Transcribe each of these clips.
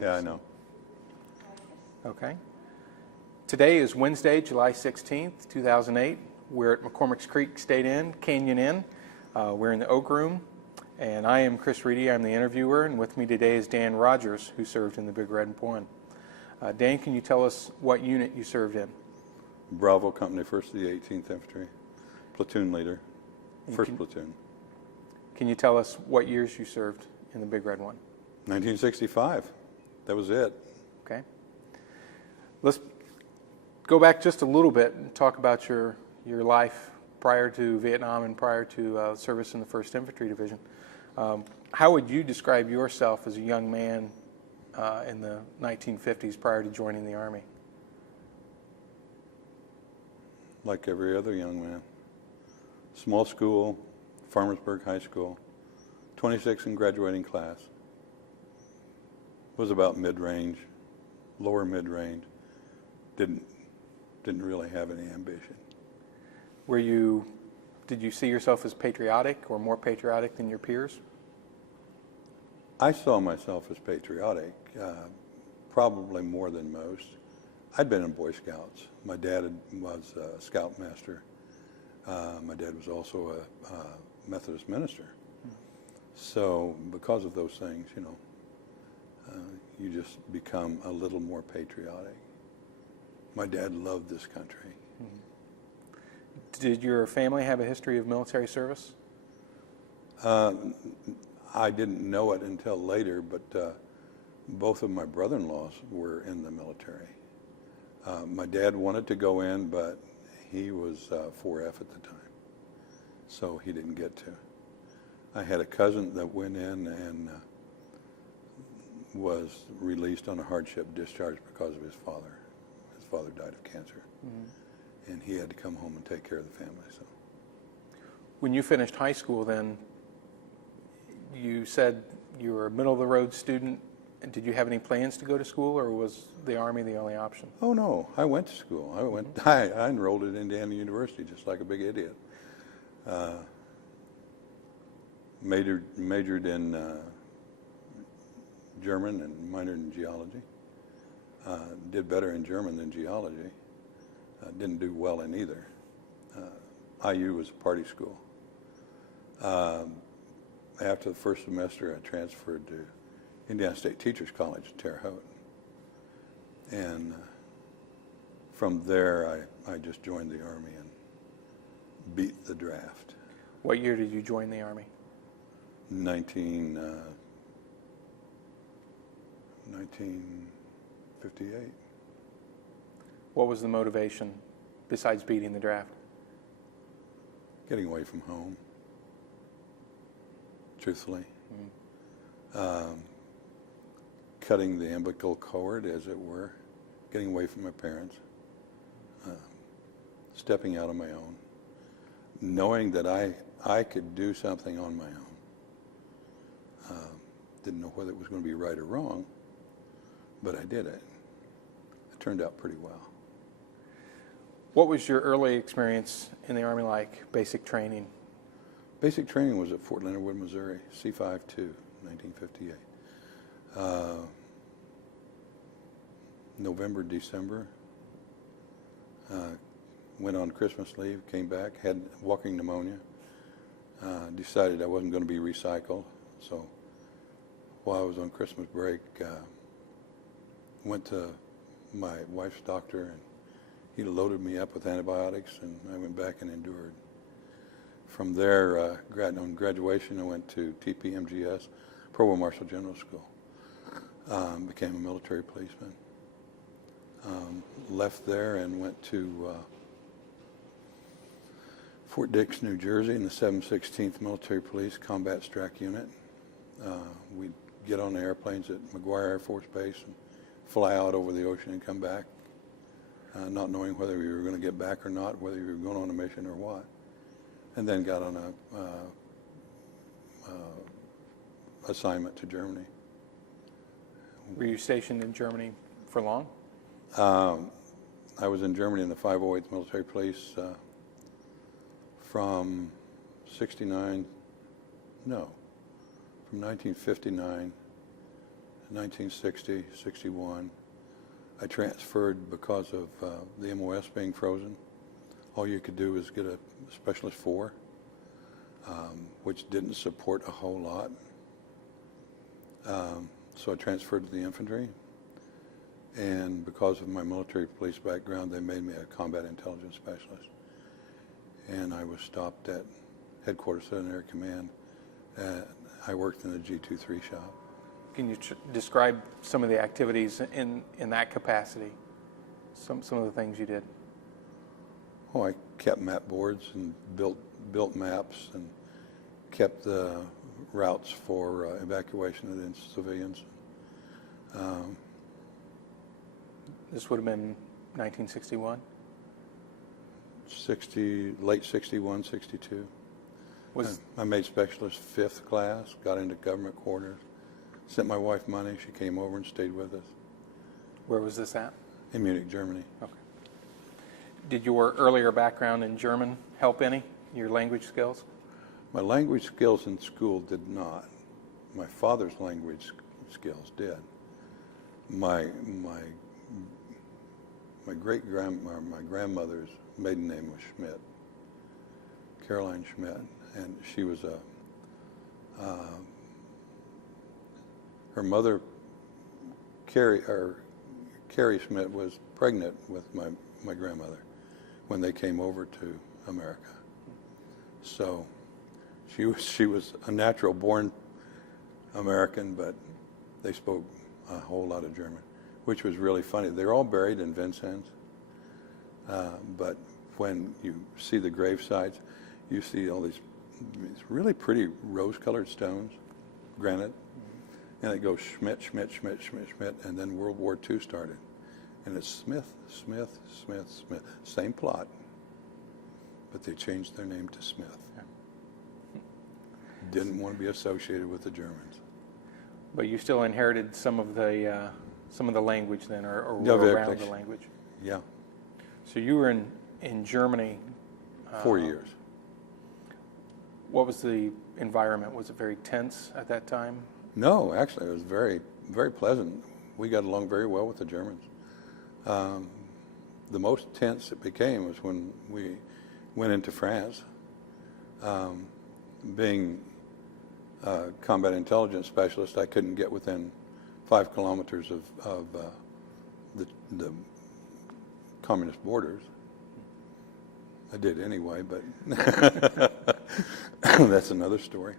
Yeah, I know. Okay. Today is Wednesday, July 16th, 2008. We're at McCormick's Creek State Inn, Canyon Inn. We're in the Oak Room, and I am Chris Reedy. I'm the interviewer, and with me today is Dan Rogers, who served in the Big Red One. Dan, can you tell us what unit you served in? Bravo Company, 1st of the 18th Infantry, platoon leader, first platoon. Can you tell us what years you served in the Big Red One? 1965. That was it. Okay. Let's go back just a little bit and talk about your life prior to Vietnam and prior to service in the First Infantry Division. How would you describe yourself as a young man in the 1950s prior to joining the Army? Like every other young man. Small school, Farmersburg High School, 26 in graduating class. Was about mid-range, lower mid-range. Didn't really have any ambition. Did you see yourself as patriotic or more patriotic than your peers? I saw myself as patriotic, probably more than most. I'd been in Boy Scouts. My dad was a scoutmaster. My dad was also a Methodist minister. So because of those things, you just become a little more patriotic. My dad loved this country. Did your family have a history of military service? I didn't know it until later, but both of my brother-in-laws were in the military. My dad wanted to go in, but he was 4F at the time, so he didn't get to. I had a cousin that went in and was released on a hardship discharge because of his father. His father died of cancer, and he had to come home and take care of the family. So, when you finished high school, then you said you were a middle-of-the-road student. Did you have any plans to go to school, or was the Army the only option? Oh no, I went to school. I enrolled at Indiana University just like a big idiot. Majored in German and minored in geology. Did better in German than geology. Didn't do well in either. IU was a party school. After the first semester, I transferred to Indiana State Teachers College in Terre Haute. And from there, I just joined the Army and beat the draft. What year did you join the Army? 1958. What was the motivation besides beating the draft? Getting away from home, truthfully. Cutting the umbilical cord, as it were, getting away from my parents, stepping out on my own, knowing that I could do something on my own. Didn't know whether it was going to be right or wrong, but I did it. It turned out pretty well. What was your early experience in the Army like, basic training? Basic training was at Fort Leonard Wood, Missouri, C-52, 1958. November, December. Went on Christmas leave, came back, had walking pneumonia. Decided I wasn't going to be recycled, so while I was on Christmas break, went to my wife's doctor, and he loaded me up with antibiotics, and I went back and endured. From there, on graduation, I went to TPMGS, Provost Marshal General School. Became a military policeman. Left there and went to Fort Dix, New Jersey, in the 716th Military Police Combat Strack Unit. We'd get on the airplanes at McGuire Air Force Base and fly out over the ocean and come back, not knowing whether we were going to get back or not, whether we were going on a mission or what. And then got on a assignment to Germany. Were you stationed in Germany for long? I was in Germany in the 508th Military Police from 1959 1960, 61. I transferred because of the MOS being frozen. All you could do was get a Specialist 4, which didn't support a whole lot. So I transferred to the infantry. And because of my military police background, they made me a combat intelligence specialist. And I was stopped at Headquarters Southern Air Command. I worked in the G23 shop. Can you describe some of the activities in that capacity? Some of the things you did. Oh, I kept map boards and built maps and kept the routes for evacuation of the civilians. This would have been 1961? Late 61, 62. I made Specialist 5th class, got into government quarters, sent my wife money. She came over and stayed with us. Where was this at? In Munich, Germany. Okay. Did your earlier background in German help any, your language skills? My language skills in school did not. My father's language skills did. My grandmother's maiden name was Schmidt, Caroline Schmidt, and she was her mother, Carrie Schmidt, was pregnant with my grandmother when they came over to America. So she was a natural born American, but they spoke a whole lot of German, which was really funny. They're all buried in Vincennes, but when you see the grave sites, you see all these really pretty rose-colored stones, granite, and it goes Schmidt, Schmidt, Schmidt, Schmidt, Schmidt, and then World War II started. And it's Smith, Smith, Smith, Smith. Same plot, but they changed their name to Smith. Didn't want to be associated with the Germans. But you still inherited some of the language then, or Yeah, were around wirklich. the language. Yeah, So you were in Germany. 4 years. What was the environment? Was it very tense at that time? No, actually, it was very, very pleasant. We got along very well with the Germans. The most tense it became was when we went into France. Being a combat intelligence specialist, I couldn't get within 5 kilometers of the communist borders. I did anyway, but that's another story.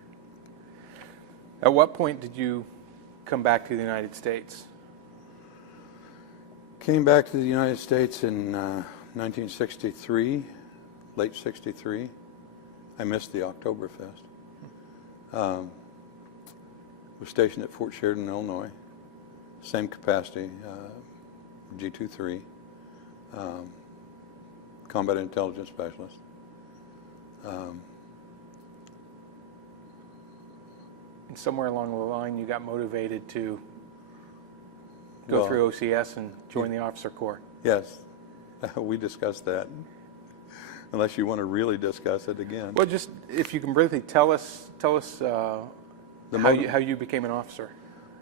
At what point did you come back to the United States? Came back to the United States in 1963, late 63. I missed the Oktoberfest. Was stationed at Fort Sheridan, Illinois. Same capacity, G23, combat intelligence specialist. And somewhere along the line, you got motivated to go through OCS and join the officer corps. Yes, we discussed that. Unless you want to really discuss it again. Well, just if you can briefly tell us how you became an officer.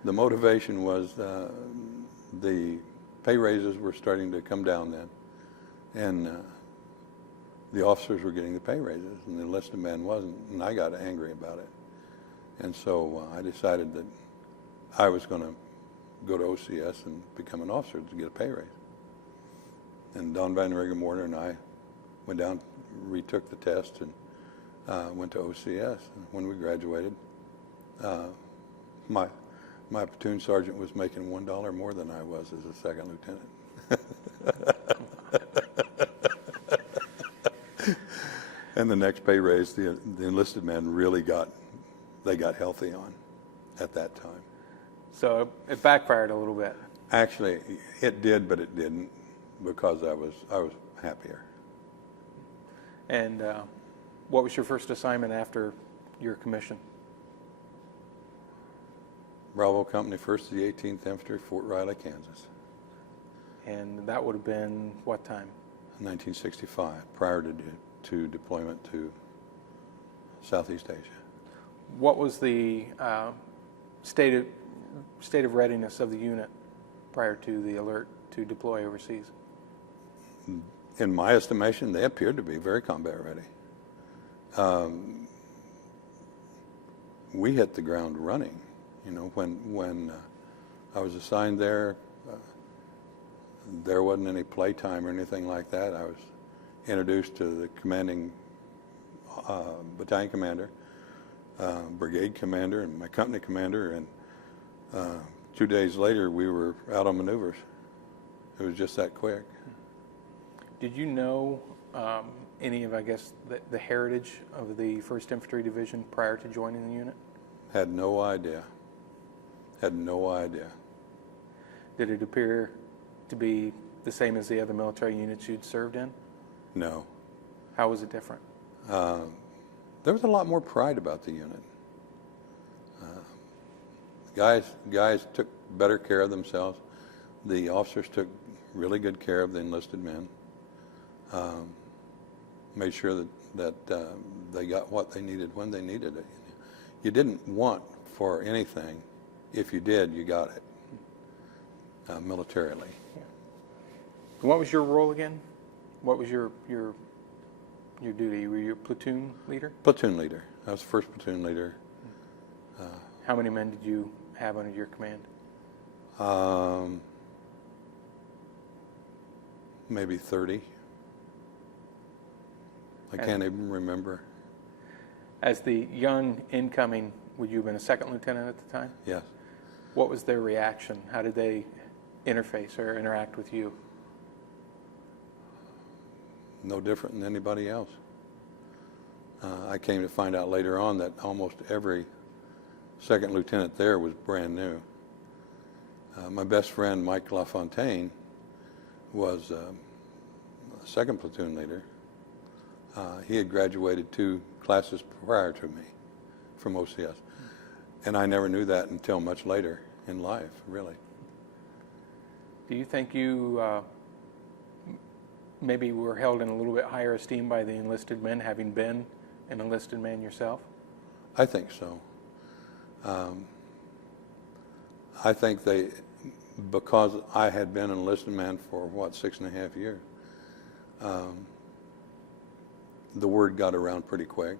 The motivation was the pay raises were starting to come down then, and the officers were getting the pay raises, and the enlisted man wasn't, and I got angry about it. And so I decided that I was going to go to OCS and become an officer to get a pay raise. And Don Van Regenmorter and I went down, retook the test, and went to OCS. And when we graduated, my platoon sergeant was making $1 more than I was as a second lieutenant. And the next pay raise, the enlisted men really got healthy on at that time. So it backfired a little bit. Actually, it did, but it didn't, because I was happier. And what was your first assignment after your commission? Bravo Company, 1st of the 18th Infantry, Fort Riley, Kansas. And that would have been what time? 1965, prior to deployment to Southeast Asia. What was the stated state of readiness of the unit prior to the alert to deploy overseas? In my estimation, they appeared to be very combat ready. We hit the ground running. You know, when I was assigned there, there wasn't any playtime or anything like that. I was introduced to the commanding battalion commander, brigade commander, and my company commander, and 2 days later we were out on maneuvers. It was just that quick. Did you know any of, I guess, the heritage of the First Infantry Division prior to joining the unit? Had no idea. Had no idea. Did it appear to be the same as the other military units you'd served in? No. How was it different? There was a lot more pride about the unit. Guys took better care of themselves. The officers took really good care of the enlisted men. Made sure that they got what they needed when they needed it. You didn't want for anything. If you did, you got it militarily. Yeah. And what was your role again? What was your duty? Were you a platoon leader? Platoon leader. I was first platoon leader. How many men did you have under your command? Maybe 30. I can't even remember. As the young incoming, would you have been a second lieutenant at the time? Yes. What was their reaction? How did they interface or interact with you? No different than anybody else. I came to find out later on that almost every second lieutenant there was brand new. My best friend, Mike LaFontaine, was a second platoon leader. He had graduated 2 classes prior to me from OCS. And I never knew that until much later in life, really. Do you think you maybe were held in a little bit higher esteem by the enlisted men, having been an enlisted man yourself? I think so. I think because I had been an enlisted man for, 6.5 years, the word got around pretty quick,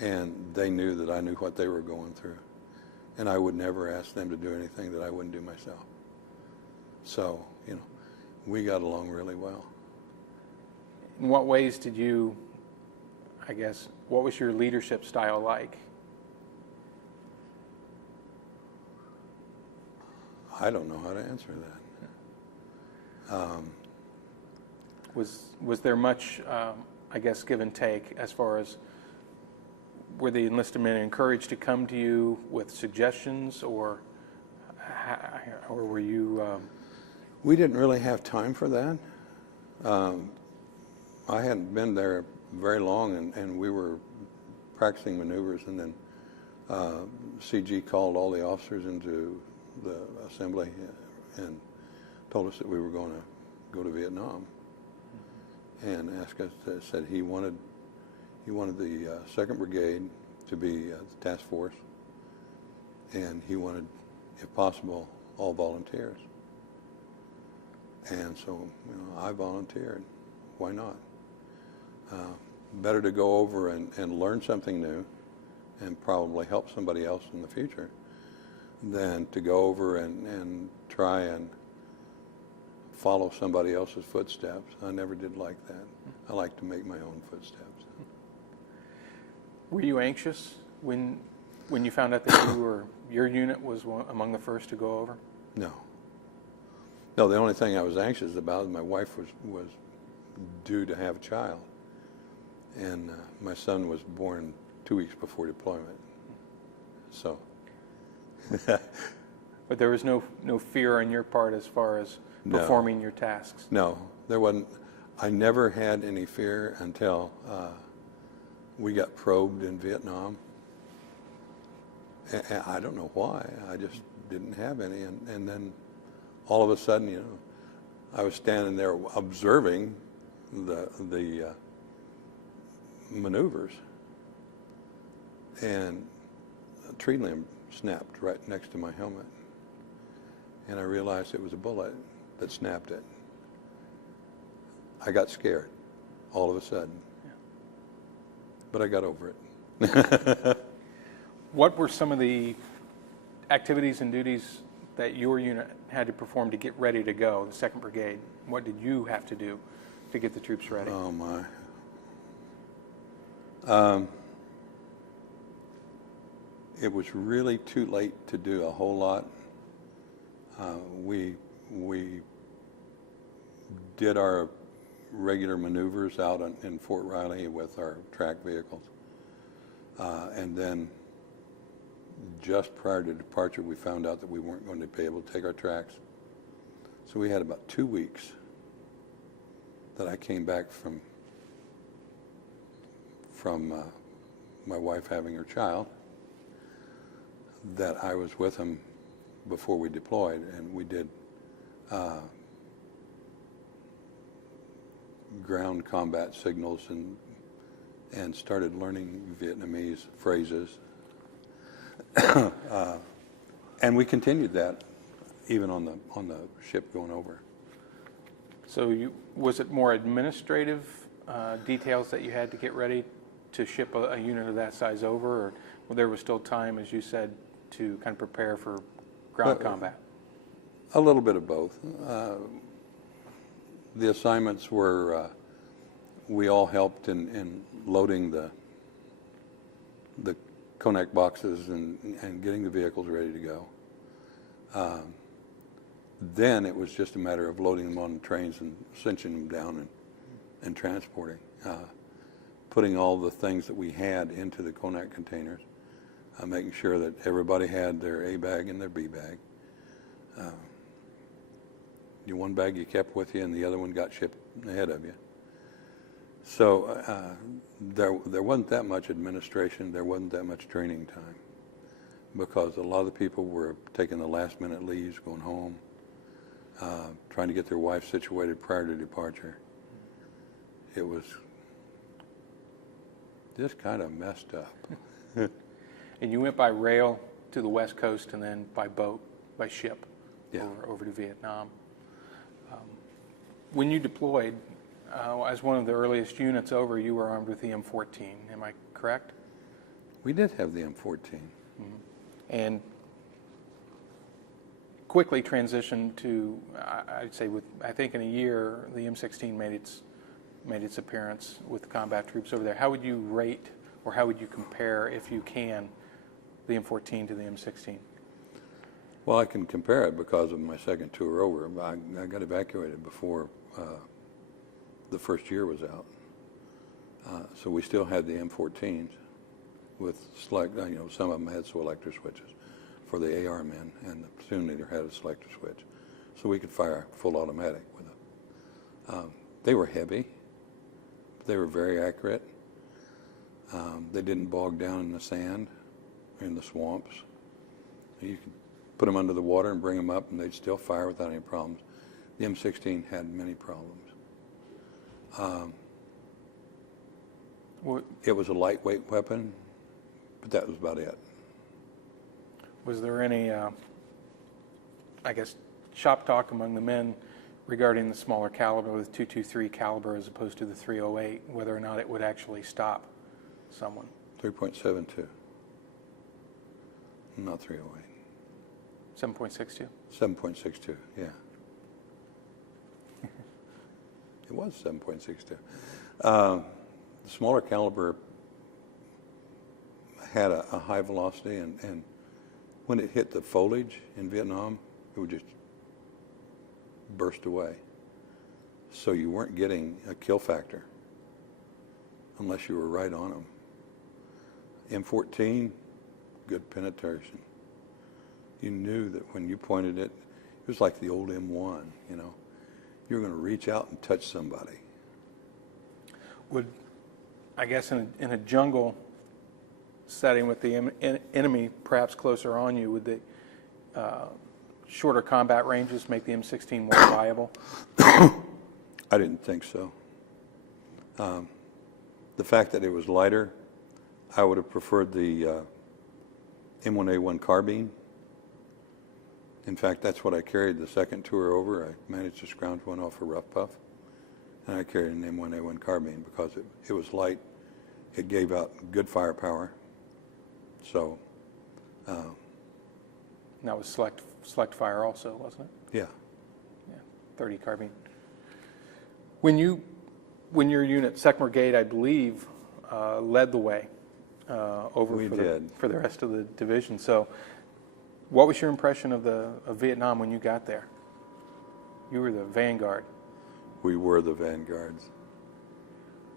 and they knew that I knew what they were going through, and I would never ask them to do anything that I wouldn't do myself. So, we got along really well. In what ways did you, what was your leadership style like? I don't know how to answer that. Was there much, give and take as far as, were the enlisted men encouraged to come to you with suggestions, or were you? We didn't really have time for that. I hadn't been there very long, and we were practicing maneuvers, and then CG called all the officers into the assembly and told us that we were going to go to Vietnam, and asked us, said he wanted the 2nd Brigade to be the task force, and he wanted, if possible, all volunteers. And so, I volunteered. Why not? Better to go over and learn something new and probably help somebody else in the future than to go over and try and follow somebody else's footsteps. I never did like that. I like to make my own footsteps. Were you anxious when you found out that your unit was among the first to go over? No. No, the only thing I was anxious about is my wife was due to have a child, and my son was born 2 weeks before deployment. So. But there was no fear on your part as far as performing your tasks? No, there wasn't. I never had any fear until we got probed in Vietnam. And I don't know why. I just didn't have any. And then all of a sudden, I was standing there observing the maneuvers, and a tree limb snapped right next to my helmet. And I realized it was a bullet that snapped it. I got scared all of a sudden. Yeah. But I got over it. What were some of the activities and duties that your unit had to perform to get ready to go, the 2nd Brigade? What did you have to do to get the troops ready? Oh, my. It was really too late to do a whole lot. We did our regular maneuvers out in Fort Riley with our track vehicles. And then just prior to departure, we found out that we weren't going to be able to take our tracks. So we had about 2 weeks that I came back from my wife having her child, that I was with them before we deployed, and we did ground combat signals and started learning Vietnamese phrases. And we continued that even on the ship going over. So was it more administrative details that you had to get ready to ship a unit of that size over, or there was still time, as you said, to kind of prepare for ground combat? A little bit of both. The assignments were, we all helped in loading the Konak boxes and getting the vehicles ready to go. Then it was just a matter of loading them on the trains and cinching them down and transporting. Putting all the things that we had into the Konak containers, making sure that everybody had their A bag and their B bag. Your one bag you kept with you and the other one got shipped ahead of you. So there wasn't that much administration, there wasn't that much training time, because a lot of the people were taking the last minute leaves, going home, trying to get their wife situated prior to departure. It was just kind of messed up. And you went by rail to the West Coast and then by boat, by ship, Yeah. over to Vietnam. When you deployed, as one of the earliest units over, you were armed with the M14. Am I correct? We did have the M14. Mm-hmm. And quickly transitioned to, I'd say, I think in a year, the M16 made its appearance with the combat troops over there. How would you rate, or how would you compare, if you can, the M14 to the M16? Well, I can compare it because of my second tour over. I got evacuated before the first year was out. So we still had the M14s with some of them had selector switches for the AR men, and the platoon leader had a selector switch. So we could fire full automatic with them. They were heavy. They were very accurate. They didn't bog down in the sand, in the swamps. You could put them under the water and bring them up, and they'd still fire without any problems. The M16 had many problems. It was a lightweight weapon, but that was about it. Was there any, shop talk among the men regarding the smaller caliber, with 223 caliber as opposed to the 308, whether or not it would actually stop someone? 3.72, not 308. 7.62? 7.62, yeah. It was 7.62. The smaller caliber had a high velocity, and when it hit the foliage in Vietnam, it would just burst away. So you weren't getting a kill factor unless you were right on them. M14, good penetration. You knew that when you pointed it, it was like the old M1, you know. You were going to reach out and touch somebody. Would, I guess, in a jungle setting with the enemy perhaps closer on you, would the shorter combat ranges make the M16 more viable? I didn't think so. The fact that it was lighter, I would have preferred the M1A1 carbine. In fact, that's what I carried the second tour over. I managed to scrounge one off a rough puff, and I carried an M1A1 carbine because it was light. It gave out good firepower. So, that was select fire also, wasn't it? yeah. Yeah, 30 carbine. When your unit, 2nd Brigade, I believe, led the way over for the rest of the division. So, what was your impression of Vietnam when you got there? You were the vanguard. We were the vanguards.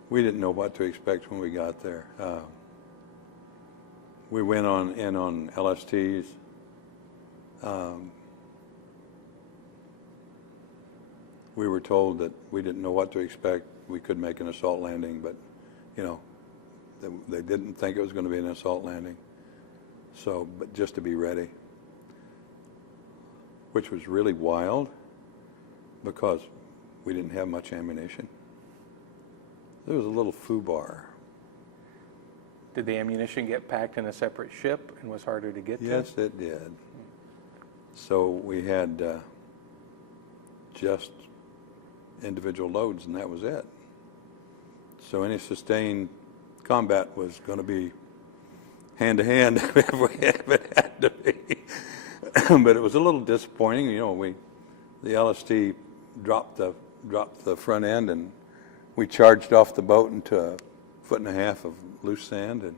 We didn't know what to expect when we got there. We went in on LSTs. We were told that we didn't know what to expect. We could make an assault landing, but, they didn't think it was going to be an assault landing. So, but just to be ready, which was really wild because we didn't have much ammunition. There was a little FUBAR. Did the ammunition get packed in a separate ship and was harder to get to? Yes, it did. So we had just individual loads, and that was it. So any sustained combat was going to be hand-to-hand if it had to be. But it was a little disappointing. The LST dropped the front end, and we charged off the boat into 1.5 foot of loose sand and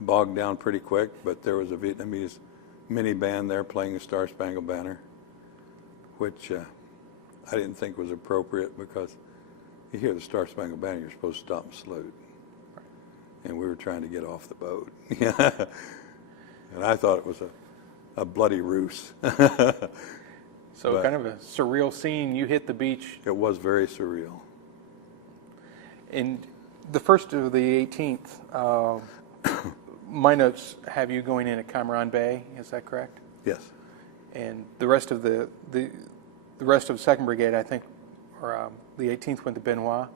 bogged down pretty quick. But there was a Vietnamese mini band there playing the Star Spangled Banner, which I didn't think was appropriate because you hear the Star Spangled Banner, you're supposed to stop and salute. And we were trying to get off the boat. And I thought it was a bloody ruse. So kind of a surreal scene. You hit the beach. It was very surreal. And the first of the 18th, my notes have you going in at Camaron Bay. Is that correct? Yes. And the rest of the rest of 2nd Brigade, I think, or the 18th went to Benoit.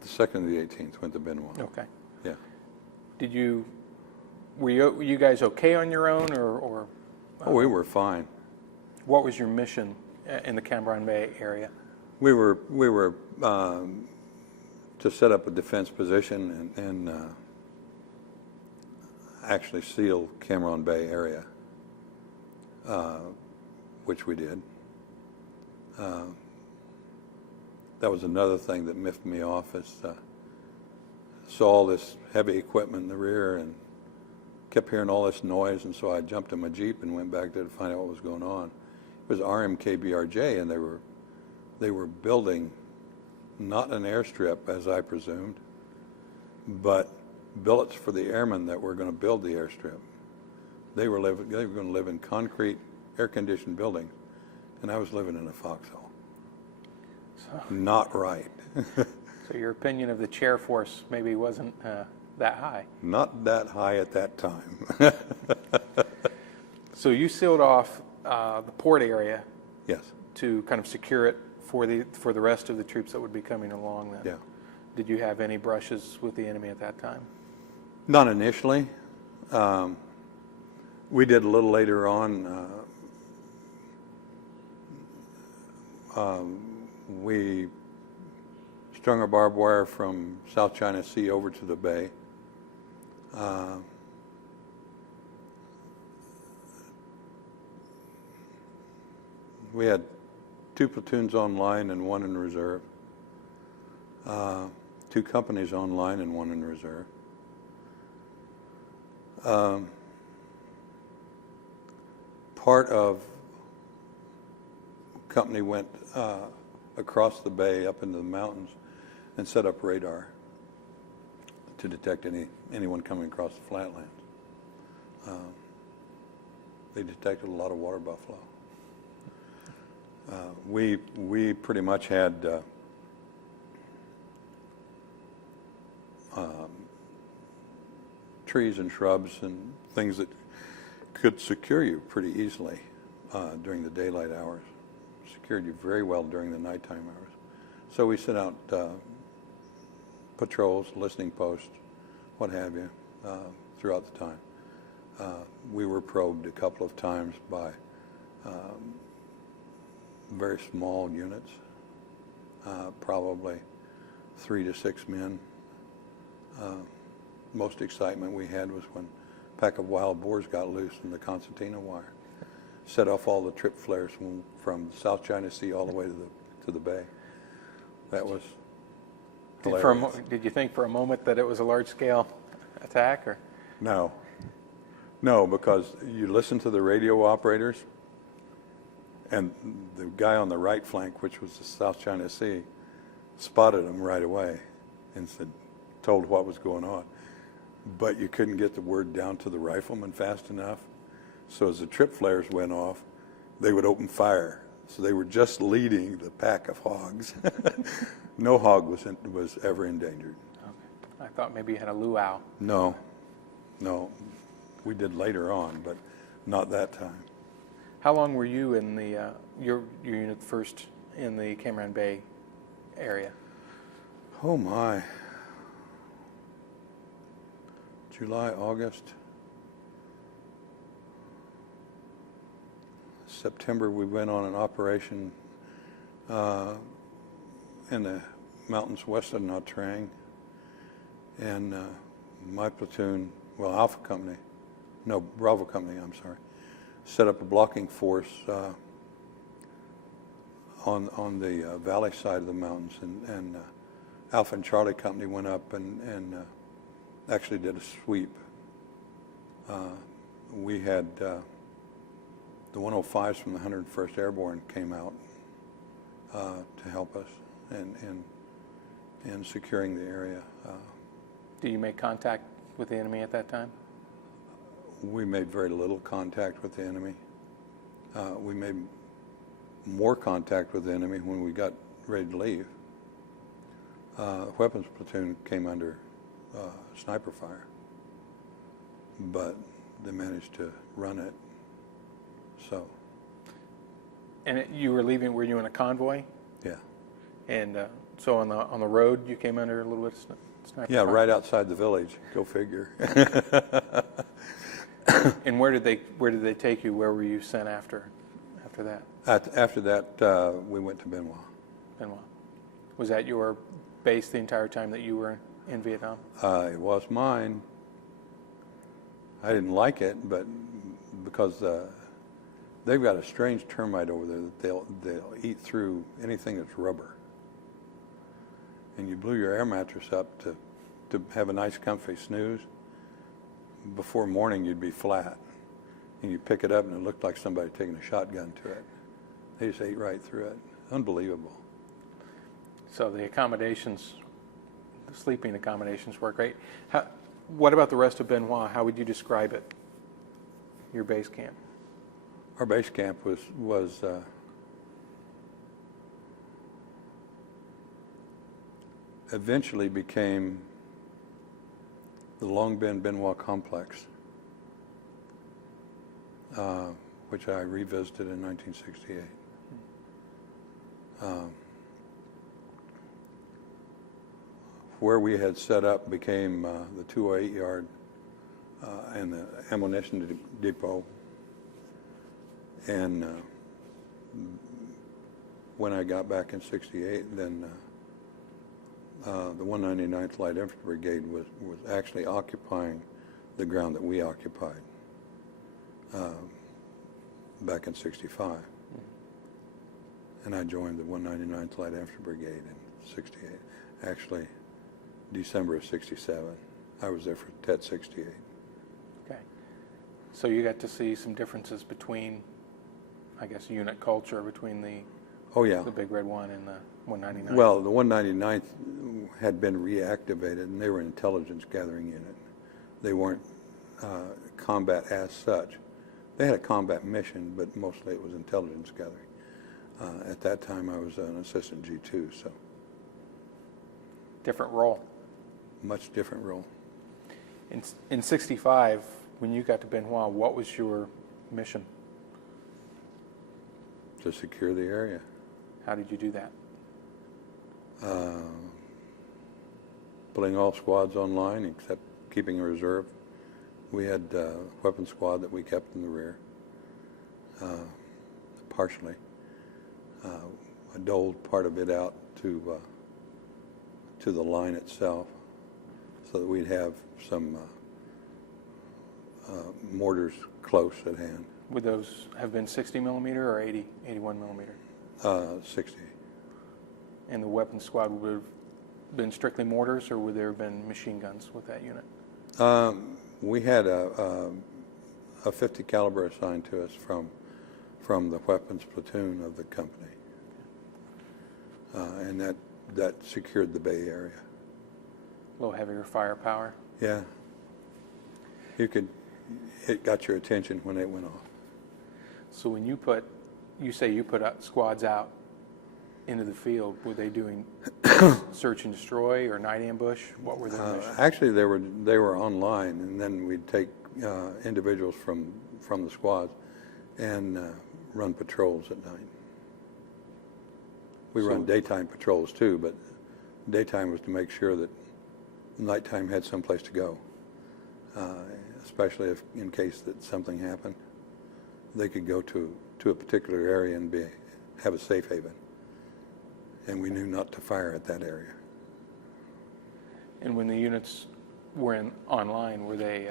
The 2nd of the 18th went to Benoit. Okay. Yeah. Were you guys okay on your own, or we were fine. What was your mission in the Camaron Bay area? We were to set up a defense position and actually seal Camaron Bay area, which we did. That was another thing that miffed me off, is saw all this heavy equipment in the rear and kept hearing all this noise, and so I jumped in my Jeep and went back there to find out what was going on. It was RMKBRJ, and they were building not an airstrip, as I presumed, but billets for the airmen that were going to build the airstrip. They were going to live in concrete, air-conditioned buildings, and I was living in a foxhole. Not right. So your opinion of the chair force maybe wasn't that high. Not that high at that time. So you sealed off the port area. Yes. To kind of secure it for the rest of the troops that would be coming along then. Yeah. Did you have any brushes with the enemy at that time? Not initially. We did a little later on. We strung our barbed wire from South China Sea over to the bay. We had 2 platoons online and 1 in reserve. 2 companies online and 1 in reserve. Part of company went across the bay up into the mountains and set up radar to detect anyone coming across the flatlands. They detected a lot of water buffalo. We pretty much had trees and shrubs and things that could secure you pretty easily during the daylight hours. Secured you very well during the nighttime hours. So we sent out patrols, listening posts, what have you, throughout the time. We were probed a couple of times by very small units, probably 3 to 6 men. Most excitement we had was when a pack of wild boars got loose in the concertina wire, set off all the trip flares from the South China Sea all the way to the bay. That was hilarious. Did you think for a moment that it was a large-scale attack, or? No, because you listen to the radio operators, and the guy on the right flank, which was the South China Sea, spotted them right away and told what was going on. But you couldn't get the word down to the riflemen fast enough. So as the trip flares went off, they would open fire. So they were just leading the pack of hogs. No hog was ever endangered. Okay. I thought maybe you had a luau. No. We did later on, but not that time. How long were you in the your unit first in the Cam Bay area? Oh my. July, August, September, we went on an operation in the mountains west of Nha Trang, and my platoon, well, Bravo Company, I'm sorry, set up a blocking force on the valley side of the mountains, and Alpha and Charlie Company went up and actually did a sweep. We had the 105s from the 101st Airborne came out to help us in securing the area. Do you make contact with the enemy at that time? We made very little contact with the enemy. We made more contact with the enemy when we got ready to leave. Weapons platoon came under sniper fire, but they managed to run it. So. And you were leaving. Were you in a convoy? Yeah. And so on the road, you came under a little bit of sniper Yeah, fire? right outside the village. Go figure. And where did they take you? Where were you sent after that? After that, we went to Benoit. Benoit. Was that your base the entire time that you were in Vietnam? It was mine. I didn't like it, but because they've got a strange termite over there that they'll eat through anything that's rubber. And you blew your air mattress up to have a nice comfy snooze. Before morning you'd be flat. And you pick it up and it looked like somebody taking a shotgun to it. They just ate right through it. Unbelievable. So the accommodations, the sleeping accommodations were great. What about the rest of Benoit? How would you describe it, your base camp? Our base camp was eventually became the Long Binh Benoit complex, which I revisited in 1968. Where we had set up became the 208 yard and the ammunition depot. And when I got back in 68, then the 199th Light Infantry Brigade was actually occupying the ground that we occupied back in 65. And I joined the 199th Light Infantry Brigade in 68. Actually, December of 67. I was there for TET 68. Okay. So you got to see some differences between, I guess, unit culture between the Big Red One and the 199th. Well, the 199th had been reactivated, and they were an intelligence gathering unit. They weren't combat as such. They had a combat mission, but mostly it was intelligence gathering. At that time, I was an assistant G2, so. Different role. Much different role. In 65, when you got to Benoit, what was your mission? To secure the area. How did you do that? Putting all squads online except keeping a reserve We had a weapons squad that we kept in the rear, partially. I doled part of it out to the line itself, so that we'd have some mortars close at hand. Would those have been 60 millimeter or 81 millimeter? 60. And the weapons squad would have been strictly mortars, or would there have been machine guns with that unit? We had a 50 caliber assigned to us from the weapons platoon of the company, and that secured the Bay Area. A little heavier firepower. Yeah, it got your attention when it went off. So when you say you put squads out into the field, were they doing search and destroy or night ambush? What were their missions? Actually, they were online, and then we'd take individuals from the squads and run patrols at night. We run daytime patrols too, but daytime was to make sure that nighttime had some place to go, especially if in case that something happened, they could go to a particular area and have a safe haven. And we knew not to fire at that area. And when the units were online, were they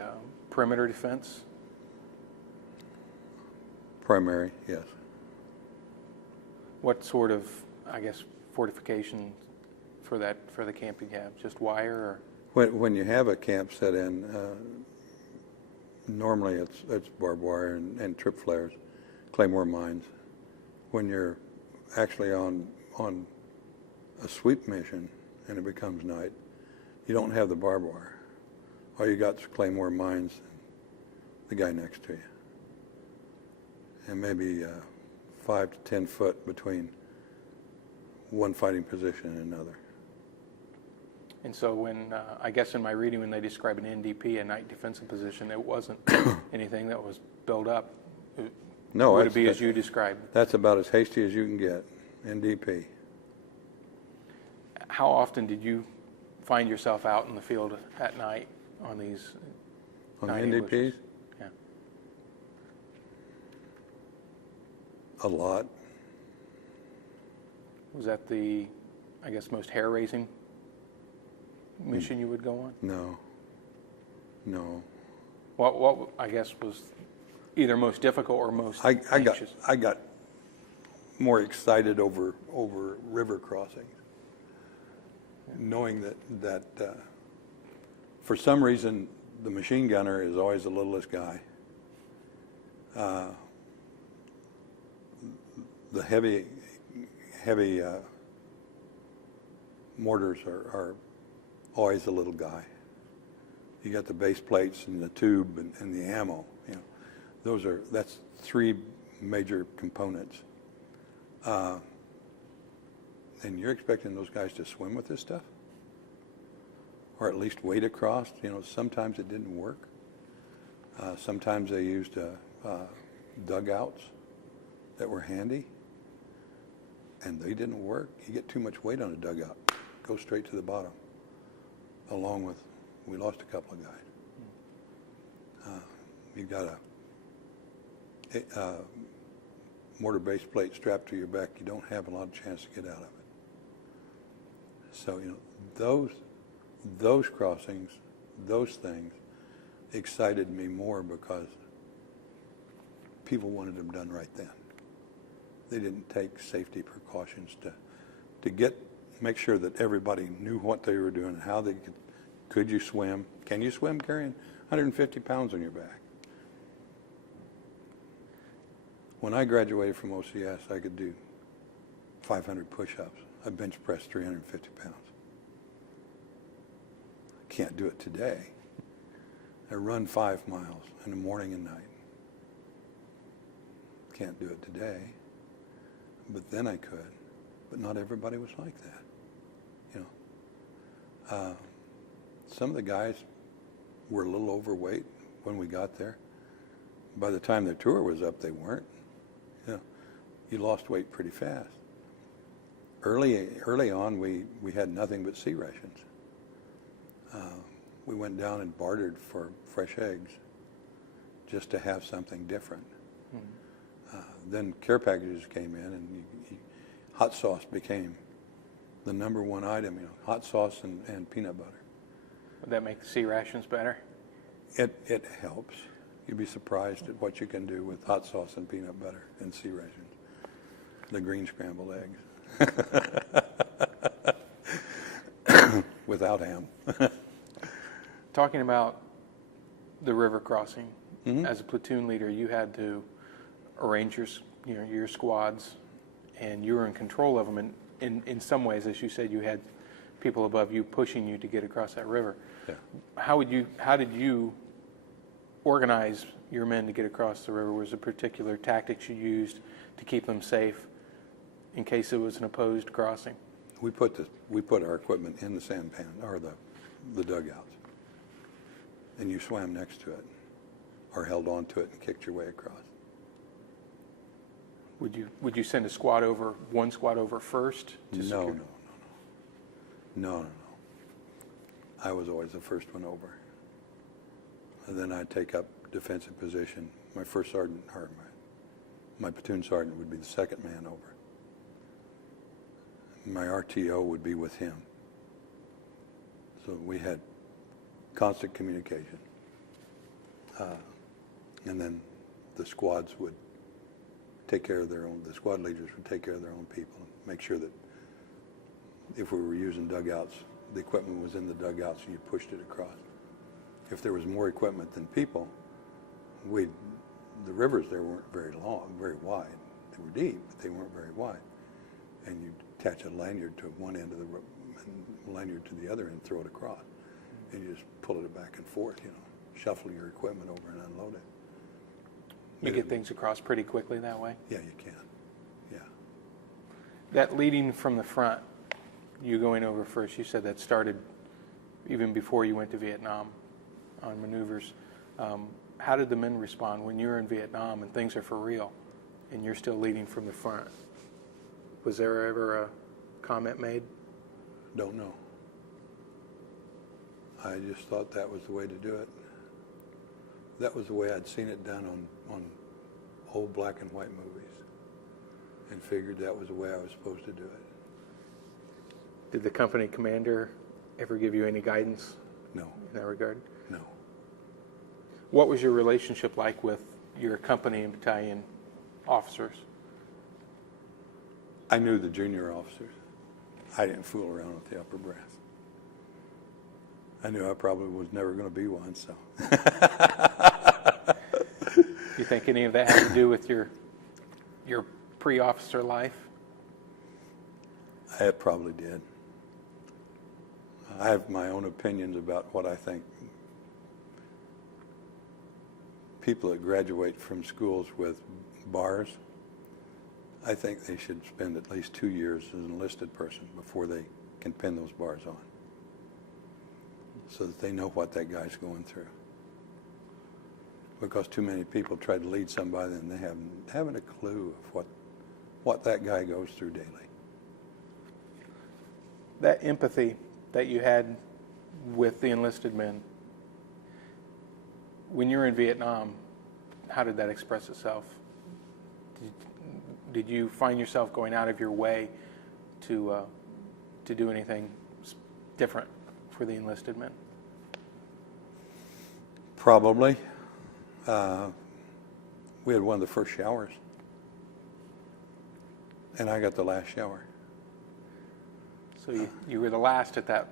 perimeter defense? Primary, yes. What sort of, I guess, fortification for the camp you have? Just wire, or? When you have a camp set in, normally it's barbed wire and trip flares, claymore mines. When you're actually on a sweep mission and it becomes night, you don't have the barbed wire. All you got is claymore mines and the guy next to you, and maybe 5 to 10 foot between one fighting position and another. And so when, I guess in my reading, when they describe an NDP, a night defensive position, it wasn't anything that was built up. No, would it be as you described? That's about as hasty as you can get, NDP. How often did you find yourself out in the field at night on these night NDPs? ambushes? Yeah. A lot. Was that the, I guess, most hair-raising mission you would go on? No. What I guess was either most difficult or most anxious? I got more excited over river crossings, knowing that for some reason the machine gunner is always the littlest guy. The heavy mortars are always a little guy. You got the base plates and the tube and the ammo. You know, that's three major components. And you're expecting those guys to swim with this stuff, or at least wade across. You know, sometimes it didn't work. Sometimes they used dugouts that were handy, and they didn't work. You get too much weight on a dugout, go straight to the bottom. Along with, we lost a couple of guys. You've got a mortar base plate strapped to your back. You don't have a lot of chance to get out of it. So, you know, those crossings, those things excited me more because people wanted them done right then. They didn't take safety precautions to make sure that everybody knew what they were doing, how they could you swim? Can you swim carrying 150 pounds on your back? When I graduated from OCS, I could do 500 push-ups. I bench pressed 350 pounds. I can't do it today. I run 5 miles in the morning and night. Can't do it today. But then I could. But not everybody was like that. You know, some of the guys were a little overweight when we got there. By the time the tour was up, they weren't. You know, you lost weight pretty fast. Early on, we had nothing but sea rations. We went down and bartered for fresh eggs just to have something different. Then care packages came in, and hot sauce became the number one item. Hot sauce and peanut butter. Would that make the sea rations better? It helps. You'd be surprised at what you can do with hot sauce and peanut butter and sea rations. The green scrambled eggs. Without ham. Talking about the river crossing, as a platoon leader, you had to arrange your squads, and you were in control of them. And in some ways, as you said, you had people above you pushing you to get across that river. Yeah. How did you organize your men to get across the river? Was there particular tactics you used to keep them safe in case it was an opposed crossing? We put our equipment in the sampan or the dugouts, and you swam next to it, or held on to it and kicked your way across. Would you send one squad over first? No. I was always the first one over. And then I'd take up defensive position. My first sergeant, or my platoon sergeant, would be the second man over. My RTO would be with him. So we had constant communication. And then the squads would take care of the squad leaders would take care of their own people, and make sure that if we were using dugouts, the equipment was in the dugouts and you pushed it across. If there was more equipment than people, the rivers there weren't very long, very wide. They were deep, but they weren't very wide. And you'd attach a lanyard to one end of the rope and a lanyard to the other end, throw it across. And you just pull it back and forth, shuffle your equipment over and unload it. You get things across pretty quickly that way? Yeah, you can. Yeah. That leading from the front, you going over first, you said that started even before you went to Vietnam on maneuvers. How did the men respond when you're in Vietnam and things are for real and you're still leading from the front? Was there ever a comment made? Don't know. I just thought that was the way to do it. That was the way I'd seen it done on old black and white movies, and figured that was the way I was supposed to do it. Did the company commander ever give you any guidance? No. In that regard? No. What was your relationship like with your company and battalion officers? I knew the junior officers. I didn't fool around with the upper brass. I knew I probably was never going to be one, so. You think any of that had to do with your pre-officer life? It probably did. I have my own opinions about what I think people that graduate from schools with bars, I think they should spend at least 2 years as an enlisted person before they can pin those bars on, so that they know what that guy's going through. Because too many people try to lead somebody and they haven't a clue of what that guy goes through daily. That empathy that you had with the enlisted men, when you're in Vietnam, how did that express itself? Did you find yourself going out of your way to do anything different for the enlisted men? Probably. We had one of the first showers, and I got the last shower. So you were the last at that?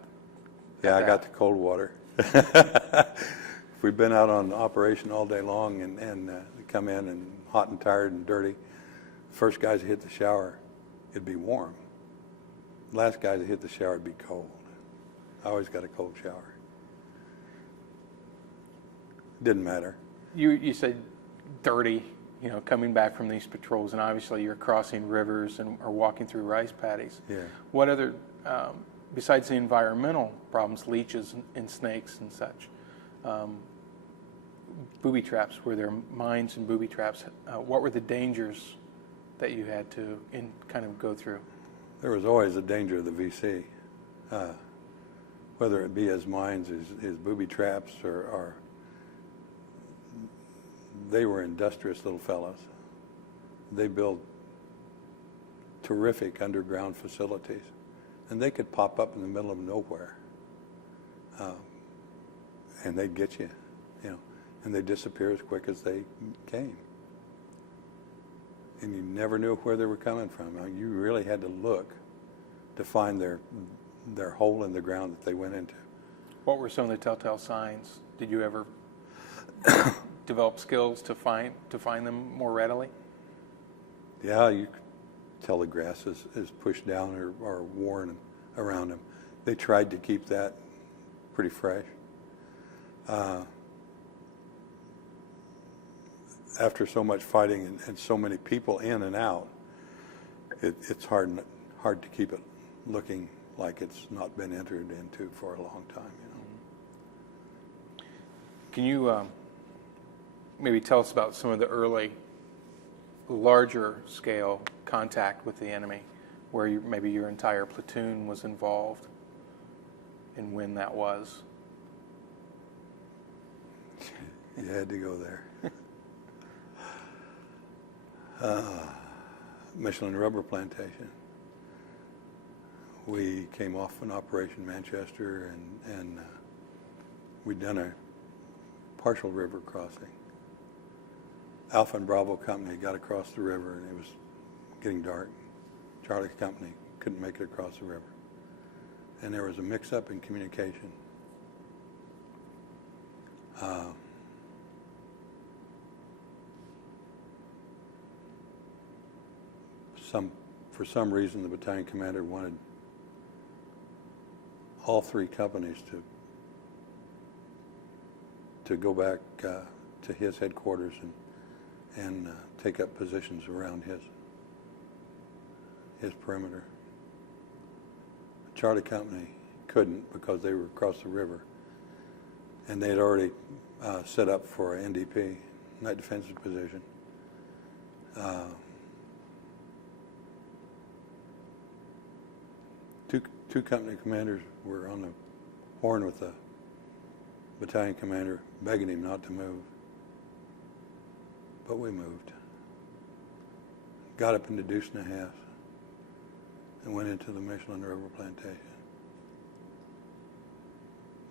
Yeah, I got the cold water. If we'd been out on operation all day long and come in and hot and tired and dirty, first guys that hit the shower, it'd be warm. Last guys that hit the shower, it'd be cold. I always got a cold shower. Didn't matter. You said dirty, coming back from these patrols, and obviously you're crossing rivers and or walking through rice paddies. Yeah. What other, besides the environmental problems, leeches and snakes and such, booby traps, were there mines and booby traps? What were the dangers that you had to kind of go through? There was always a danger of the VC, whether it be as mines, as booby traps, or they were industrious little fellows. They built terrific underground facilities, and they could pop up in the middle of nowhere, and they'd get you, and they'd disappear as quick as they came. And you never knew where they were coming from. You really had to look to find their hole in the ground that they went into. What were some of the telltale signs? Did you ever develop skills to find them more readily? Yeah, you could tell the grass is pushed down or worn around them. They tried to keep that pretty fresh. After so much fighting and so many people in and out, it's hard to keep it looking like it's not been entered into for a long time. Can you maybe tell us about some of the early, larger scale contact with the enemy, where maybe your entire platoon was involved, and when that was? You had to go there. Michelin rubber plantation. We came off an Operation Manchester, and we'd done a partial river crossing. Alpha and Bravo Company got across the river, and it was getting dark. Charlie Company couldn't make it across the river, and there was a mix-up in communication. For some reason, the battalion commander wanted all three companies to go back to his headquarters and take up positions around his perimeter. Charlie Company couldn't because they were across the river, and they had already set up for an NDP, night defensive position. Two company commanders were on the horn with the battalion commander, begging him not to move. But we moved. Got up into Deuce and a Half and went into the Michelin rubber plantation.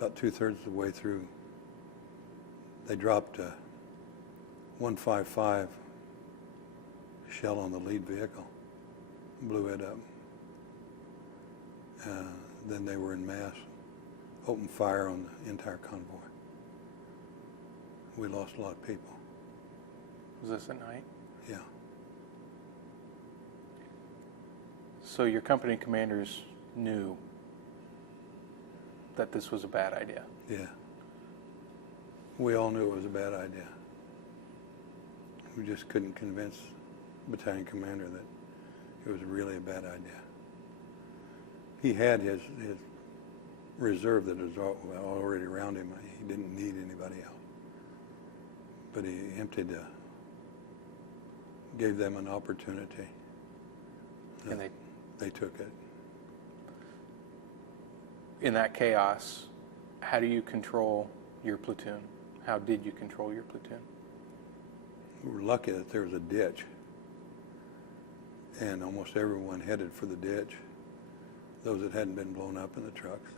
About 2/3 of the way through, they dropped a 155 shell on the lead vehicle, blew it up. Then they were in mass, opened fire on the entire convoy. We lost a lot of people. Was this at night? Yeah. So your company commanders knew that this was a bad idea? Yeah. We all knew it was a bad idea. We just couldn't convince the battalion commander that it was really a bad idea. He had his reserve that was already around him. He didn't need anybody else. But he gave them an opportunity. And they took it. In that chaos, how do you control your platoon? How did you control your platoon? We were lucky that there was a ditch, and almost everyone headed for the ditch. Those that hadn't been blown up in the trucks,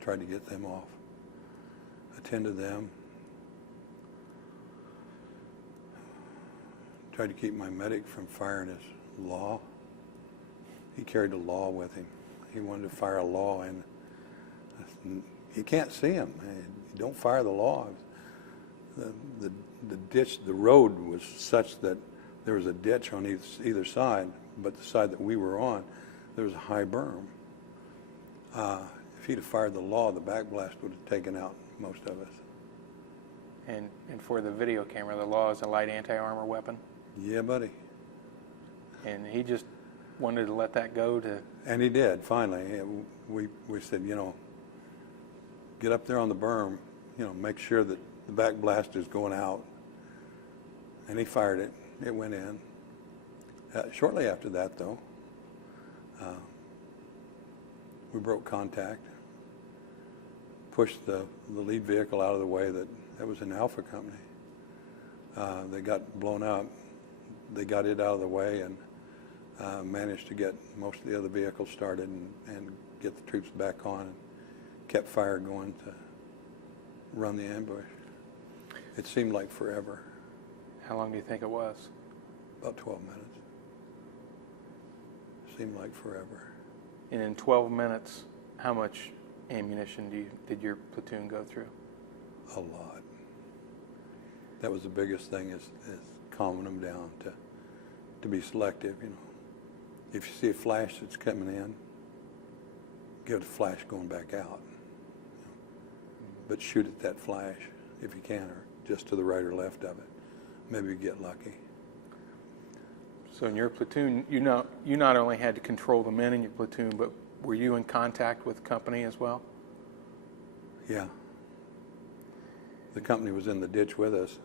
tried to get them off, attend to them, tried to keep my medic from firing his law. He carried a law with him. He wanted to fire a law, and you can't see him. You don't fire the law. The ditch, the road was such that there was a ditch on either side, but the side that we were on, there was a high berm. If he'd have fired the law, the backblast would have taken out most of us. And for the video camera, the law is a light anti-armor weapon? Yeah, buddy. And he just wanted to let that go to... And he did, finally. We said, get up there on the berm, make sure that the backblast is going out. And he fired it. It went in. Shortly after that, though, we broke contact, pushed the lead vehicle out of the way that That was an Alpha company. They got blown up. They got it out of the way and managed to get most of the other vehicles started and get the troops back on and kept fire going to run the ambush. It seemed like forever. How long do you think it was? About 12 minutes. Seemed like forever. And in 12 minutes, how much ammunition did your platoon go through? A lot. That was the biggest thing is calming them down to be selective, you know. If you see a flash that's coming in, give it a flash going back out. But shoot at that flash if you can, or just to the right or left of it. Maybe you get lucky. So in your platoon, you not only had to control the men in your platoon, but were you in contact with the company as well? Yeah. The company was in the ditch with us.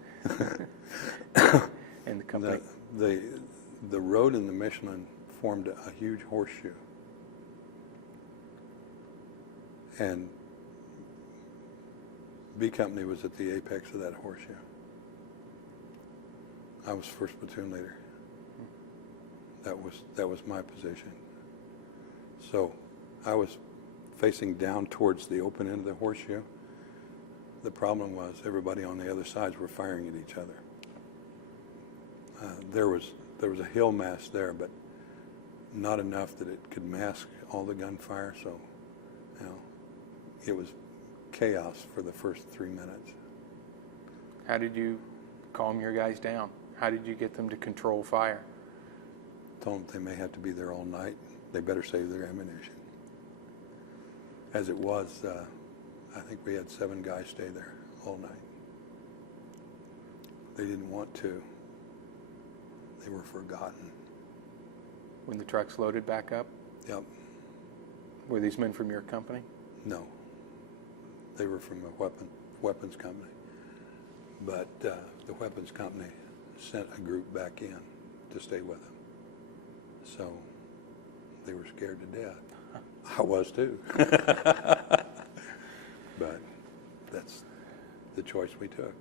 And the company? The road in the Michelin formed a huge horseshoe. And B Company was at the apex of that horseshoe. I was first platoon leader. That was my position. So I was facing down towards the open end of the horseshoe. The problem was everybody on the other sides were firing at each other. There was a hill mass there, but not enough that it could mask all the gunfire. So, you know, it was chaos for the first 3 minutes. How did you calm your guys down? How did you get them to control fire? Told them they may have to be there all night. They better save their ammunition. As it was, I think we had 7 guys stay there all night. They didn't want to. They were forgotten. When the trucks loaded back up? Yep. Were these men from your company? No. They were from a weapons company. But the weapons company sent a group back in to stay with them. So they were scared to death. I was too. But that's the choice we took.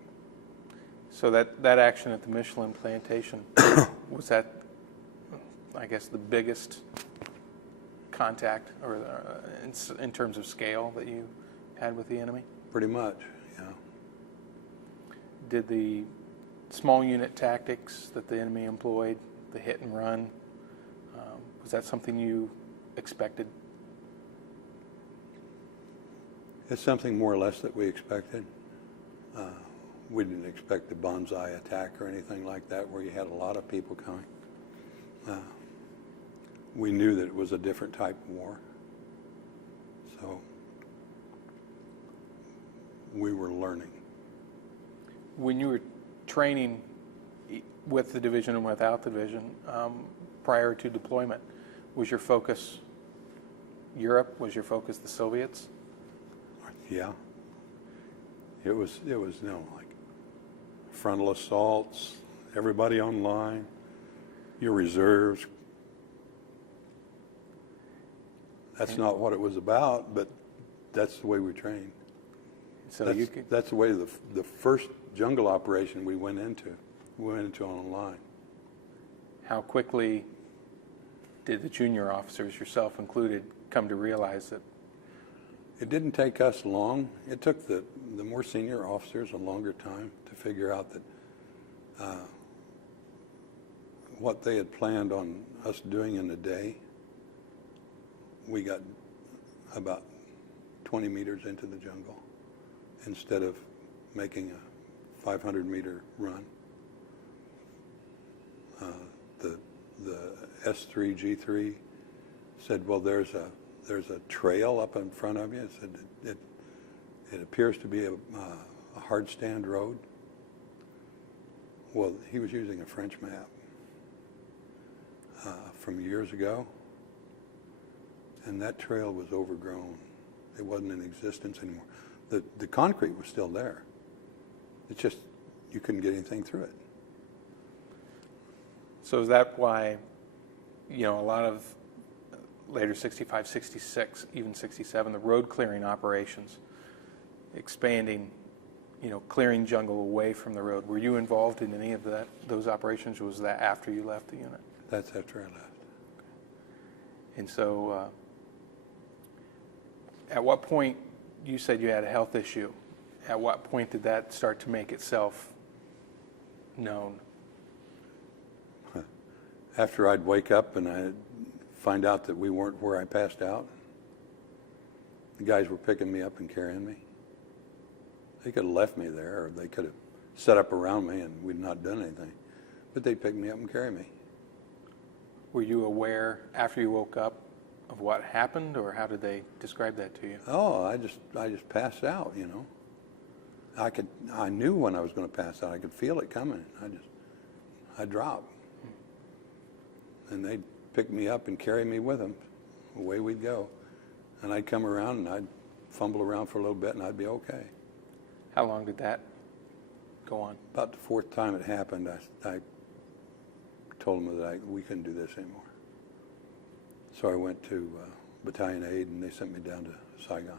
So that action at the Michelin plantation, was that, I guess, the biggest contact or in terms of scale that you had with the enemy? Pretty much, yeah. Did the small unit tactics that the enemy employed, the hit and run, was that something you expected? It's something more or less that we expected. We didn't expect the bonsai attack or anything like that where you had a lot of people coming. We knew that it was a different type of war. So we were learning. When you were training with the division and without the division, prior to deployment, was your focus Europe? Was your focus the Soviets? Yeah. It was like frontal assaults, everybody online, your reserves. That's not what it was about, but that's the way we trained. So that's the way the first jungle operation we went into online. How quickly did the junior officers, yourself included, come to realize that? It didn't take us long. It took the more senior officers a longer time to figure out that what they had planned on us doing in a day, we got about 20 meters into the jungle instead of making a 500-meter run. The S3, G3 said, well, there's a trail up in front of you. It said it appears to be a hard stand road. Well, he was using a French map from years ago, and that trail was overgrown. It wasn't in existence anymore. The concrete was still there. It's just you couldn't get anything through it. So is that why, a lot of later 65, 66, even 67, the road clearing operations, expanding clearing jungle away from the road. Were you involved in any of those operations, or was that after you left the unit? That's after I left. And so, at what point, you said you had a health issue. At what point did that start to make itself known? After I'd wake up and I'd find out that we weren't where I passed out, the guys were picking me up and carrying me. They could have left me there, or they could have set up around me and we'd not done anything. But they picked me up and carried me. Were you aware after you woke up of what happened, or how did they describe that to you? Oh, I just passed out, I knew when I was going to pass out. I could feel it coming. I dropped. And they'd pick me up and carry me with them. Away we'd go. And I'd come around and I'd fumble around for a little bit and I'd be okay. How long did that go on? About the fourth time it happened, I told them that we couldn't do this anymore. So I went to Battalion Aid and they sent me down to Saigon.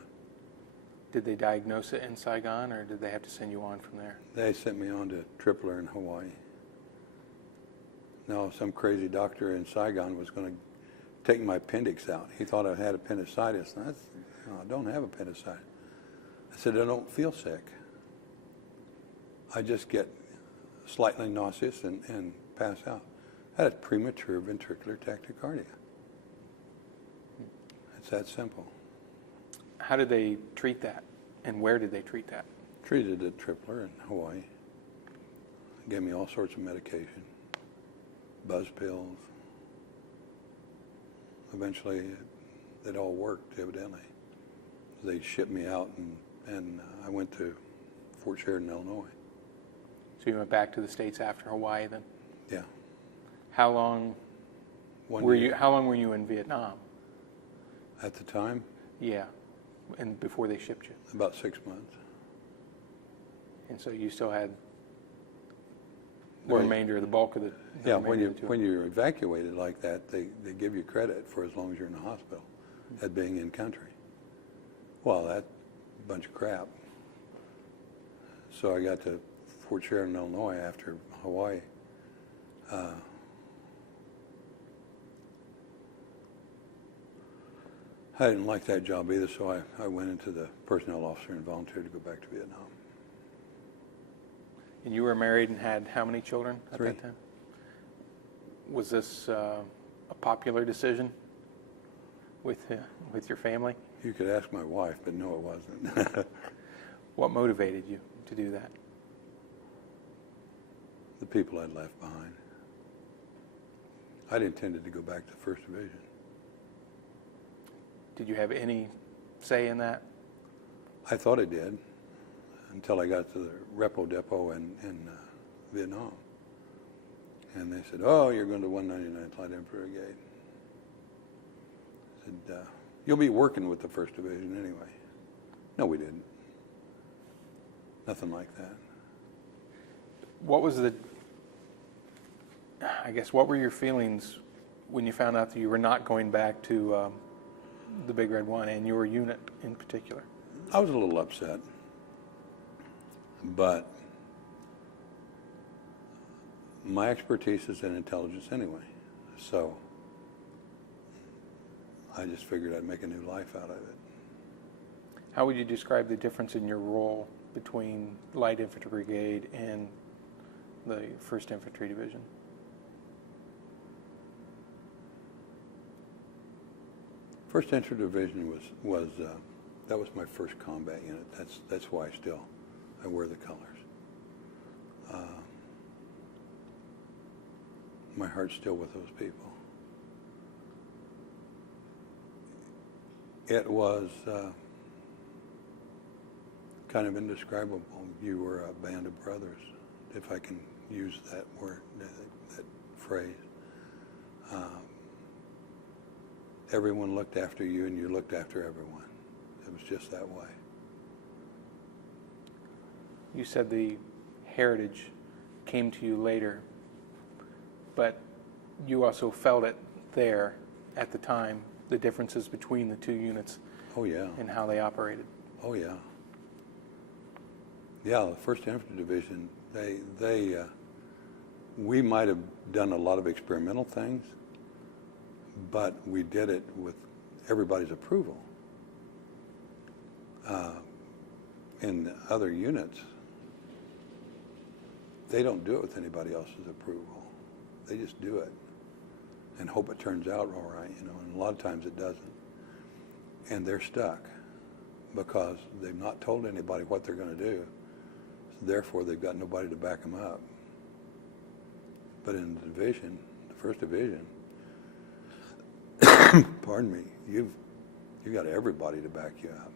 Did they diagnose it in Saigon, or did they have to send you on from there? They sent me on to Tripler in Hawaii. Now, some crazy doctor in Saigon was going to take my appendix out. He thought I had appendicitis. And I don't have appendicitis. I said, I don't feel sick. I just get slightly nauseous and pass out. I had premature ventricular tachycardia. It's that simple. How did they treat that, and where did they treat that? Treated at Tripler in Hawaii. Gave me all sorts of medication, buzz pills. Eventually, it all worked, evidently. They shipped me out, and I went to Fort Sheridan, Illinois. So you went back to the States after Hawaii then? Yeah. How long were you in Vietnam? At the time? Yeah. And before they shipped you? About 6 months. And so you still had the remainder of the bulk of the... Yeah, when you're evacuated like that, they give you credit for as long as you're in the hospital at being in country. Well, that's a bunch of crap. So I got to Fort Sheridan, Illinois after Hawaii. I didn't like that job either, so I went into the personnel officer and volunteered to go back to Vietnam. And you were married and had how many children at 3. that time? Was this a popular decision with your family? You could ask my wife, but no, it wasn't. What motivated you to do that? The people I'd left behind. I'd intended to go back to the First Division. Did you have any say in that? I thought I did until I got to the repo depot in Vietnam. And they said, oh, you're going to 199th Light Infantry Brigade. I said, you'll be working with the First Division anyway. No, we didn't. Nothing like that. What was what were your feelings when you found out that you were not going back to the Big Red One and your unit in particular? I was a little upset, but my expertise is in intelligence anyway, so I just figured I'd make a new life out of it. How would you describe the difference in your role between Light Infantry Brigade and the First Infantry Division? First Infantry Division was that was my first combat unit. That's why I wear the colors. My heart's still with those people. It was kind of indescribable. You were a band of brothers, if I can use that word, that phrase. Everyone looked after you, and you looked after everyone. It was just that way. You said the heritage came to you later, but you also felt it there at the time, the differences between the two units. Oh, yeah. And how they operated. Oh, yeah. Yeah, the First Infantry Division, we might have done a lot of experimental things, but we did it with everybody's approval. In other units, they don't do it with anybody else's approval. They just do it and hope it turns out all right, and a lot of times it doesn't. And they're stuck because they've not told anybody what they're going to do. Therefore, they've got nobody to back them up. But in the division, the First Division, pardon me, you've got everybody to back you up.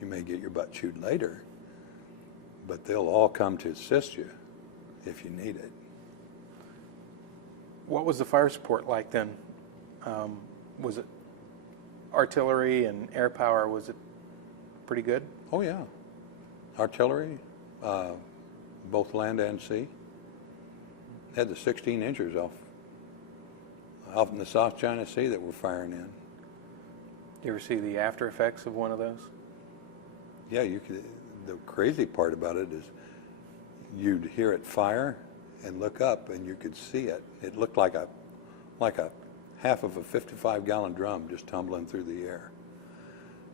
You may get your butt chewed later, but they'll all come to assist you if you need it. What was the fire support like then? Was it artillery and air power? Was it pretty good? Oh yeah, artillery, both land and sea. Had the 16 inchers off in the South China Sea that we're firing in. You ever see the after effects of one of those? Yeah, you could. The crazy part about it is you'd hear it fire and look up and you could see it. It looked like a half of a 55-gallon drum just tumbling through the air.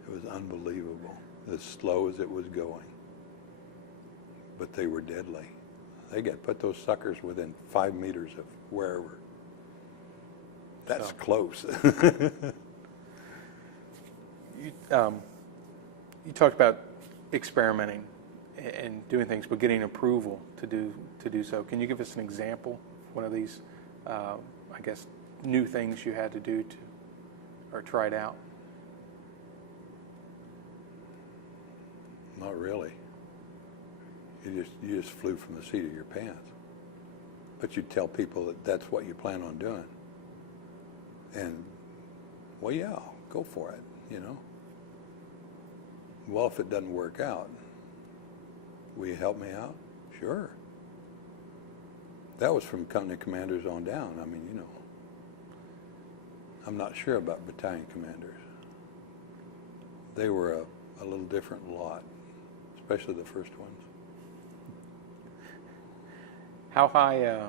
It was unbelievable, as slow as it was going. But they were deadly. They put those suckers within 5 meters of wherever. That's close. You talked about experimenting and doing things, but getting approval to do so. Can you give us an example of one of these, new things you had to do or tried out? Not really. You just flew from the seat of your pants. But you tell people that that's what you plan on doing. And, well, yeah, go for it, Well, if it doesn't work out, will you help me out? Sure. That was from company commanders on down. I mean, I'm not sure about battalion commanders. They were a little different lot, especially the first ones. How high,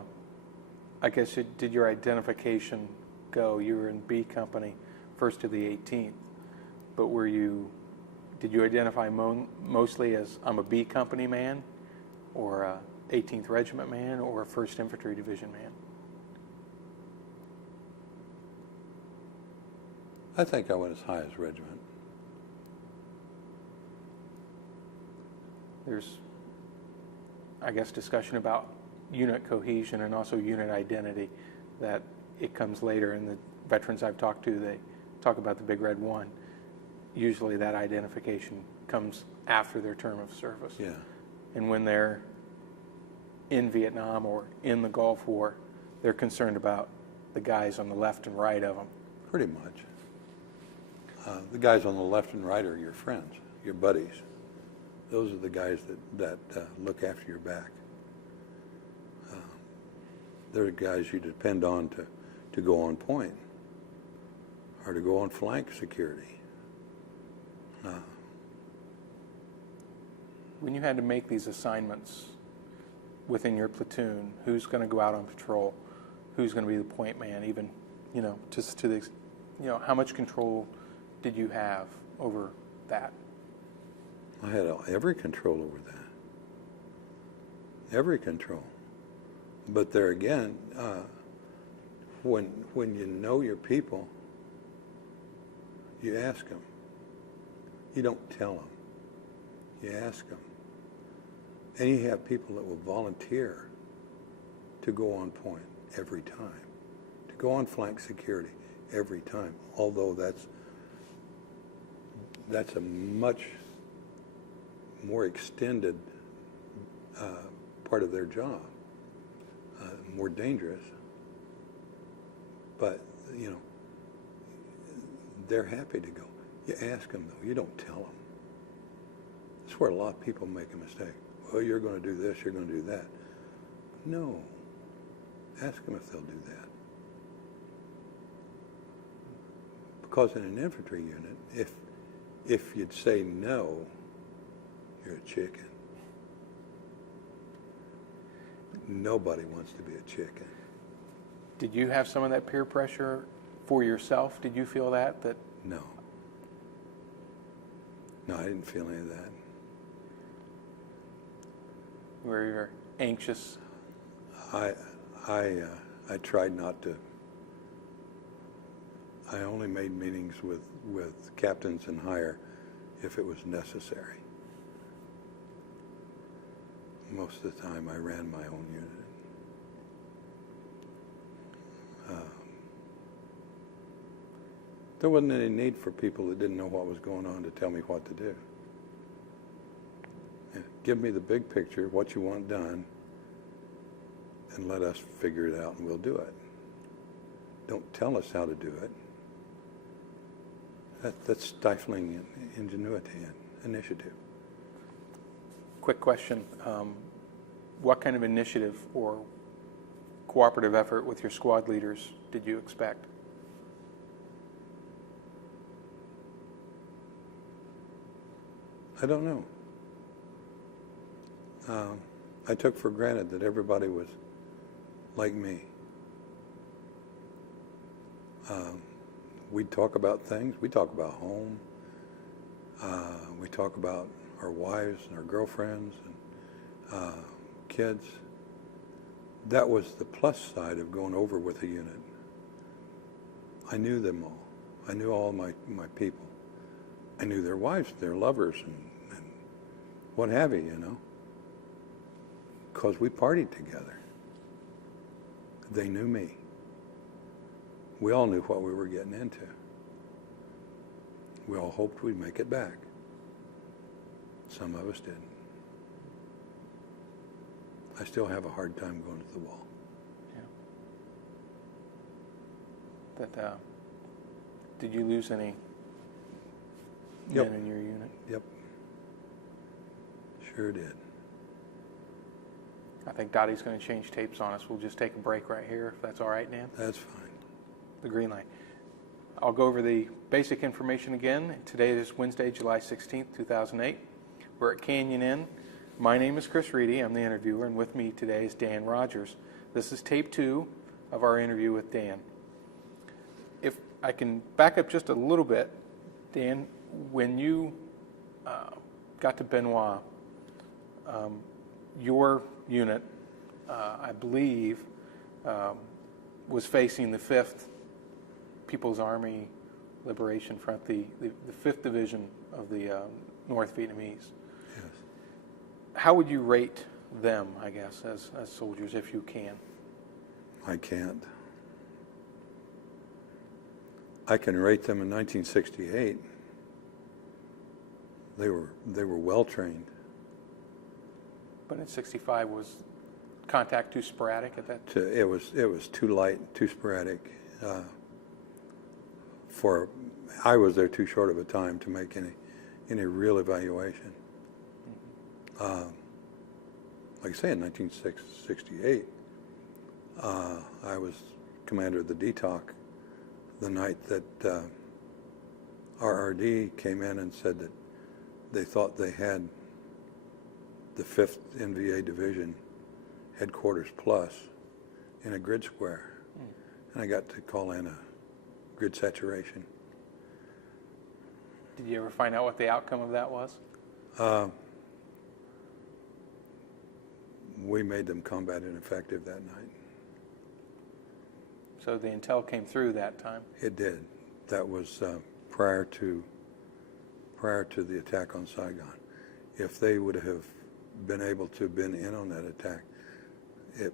did your identification go? You were in B Company, 1st to the 18th, but did you identify mostly as I'm a B Company man, or a 18th Regiment man, or a 1st Infantry Division man? I think I went as high as regiment. There's, discussion about unit cohesion and also unit identity, that it comes later. And the veterans I've talked to, they talk about the Big Red One. Usually that identification comes after their term of service. Yeah. And when they're in Vietnam or in the Gulf War, they're concerned about the guys on the left and right of them. Pretty much. The guys on the left and right are your friends, your buddies. Those are the guys that look after your back. They're the guys you depend on to go on point or to go on flank security. When you had to make these assignments within your platoon, who's going to go out on patrol, who's going to be the point man, even, just to the, how much control did you have over that? I had every control over that. Every control. But there again, when you know your people, you ask them. You don't tell them. You ask them. And you have people that will volunteer to go on point every time, to go on flank security every time, although that's a much more extended part of their job, more dangerous. But, they're happy to go. You ask them, though. You don't tell them. That's where a lot of people make a mistake. Well, you're going to do this, you're going to do that. No. Ask them if they'll do that. Because in an infantry unit, if you'd say no, you're a chicken. Nobody wants to be a chicken. Did you have some of that peer pressure for yourself? Did you feel that? No. No, I didn't feel any of that. Where you're anxious? I tried not to. I only made meetings with captains and higher if it was necessary. Most of the time I ran my own unit. There wasn't any need for people that didn't know what was going on to tell me what to do. Yeah, give me the big picture, what you want done, and let us figure it out and we'll do it. Don't tell us how to do it. That's stifling ingenuity and initiative. Quick question. What kind of initiative or cooperative effort with your squad leaders did you expect? I don't know. I took for granted that everybody was like me. We'd talk about things. We talk about home. We talk about our wives and our girlfriends and kids. That was the plus side of going over with a unit. I knew them all. I knew all my people. I knew their wives, their lovers, and what have you, you know. Because we partied together. They knew me. We all knew what we were getting into. We all hoped we'd make it back. Some of us didn't. I still have a hard time going to the wall. Yeah. Did you lose any Yep. men in your unit? Yep. Sure did. I think Dottie's going to change tapes on us. We'll just take a break right here, if that's all right, Dan. That's fine. The green light. I'll go over the basic information again. Today is Wednesday, July 16th, 2008. We're at Canyon Inn. My name is Chris Reedy. I'm the interviewer, and with me today is Dan Rogers. This is tape 2 of our interview with Dan. If I can back up just a little bit, Dan, when you got to Benoit, your unit, I believe, was facing the 5th People's Army Liberation Front, the 5th Division of the North Vietnamese. Yes. How would you rate them, I guess, as soldiers, if you can? I can't. I can rate them in 1968. They were well trained. But in 65, was contact too sporadic at that? It was too light, too sporadic. I was there too short of a time to make any real evaluation. Like I say, in 1968, I was commander of the DTOC the night that RRD came in and said that they thought they had the 5th NVA Division headquarters plus in a grid square. And I got to call in a grid saturation. Did you ever find out what the outcome of that was? We made them combat ineffective that night. So the intel came through that time? It did. That was prior to the attack on Saigon. If they would have been able to have been in on that attack, it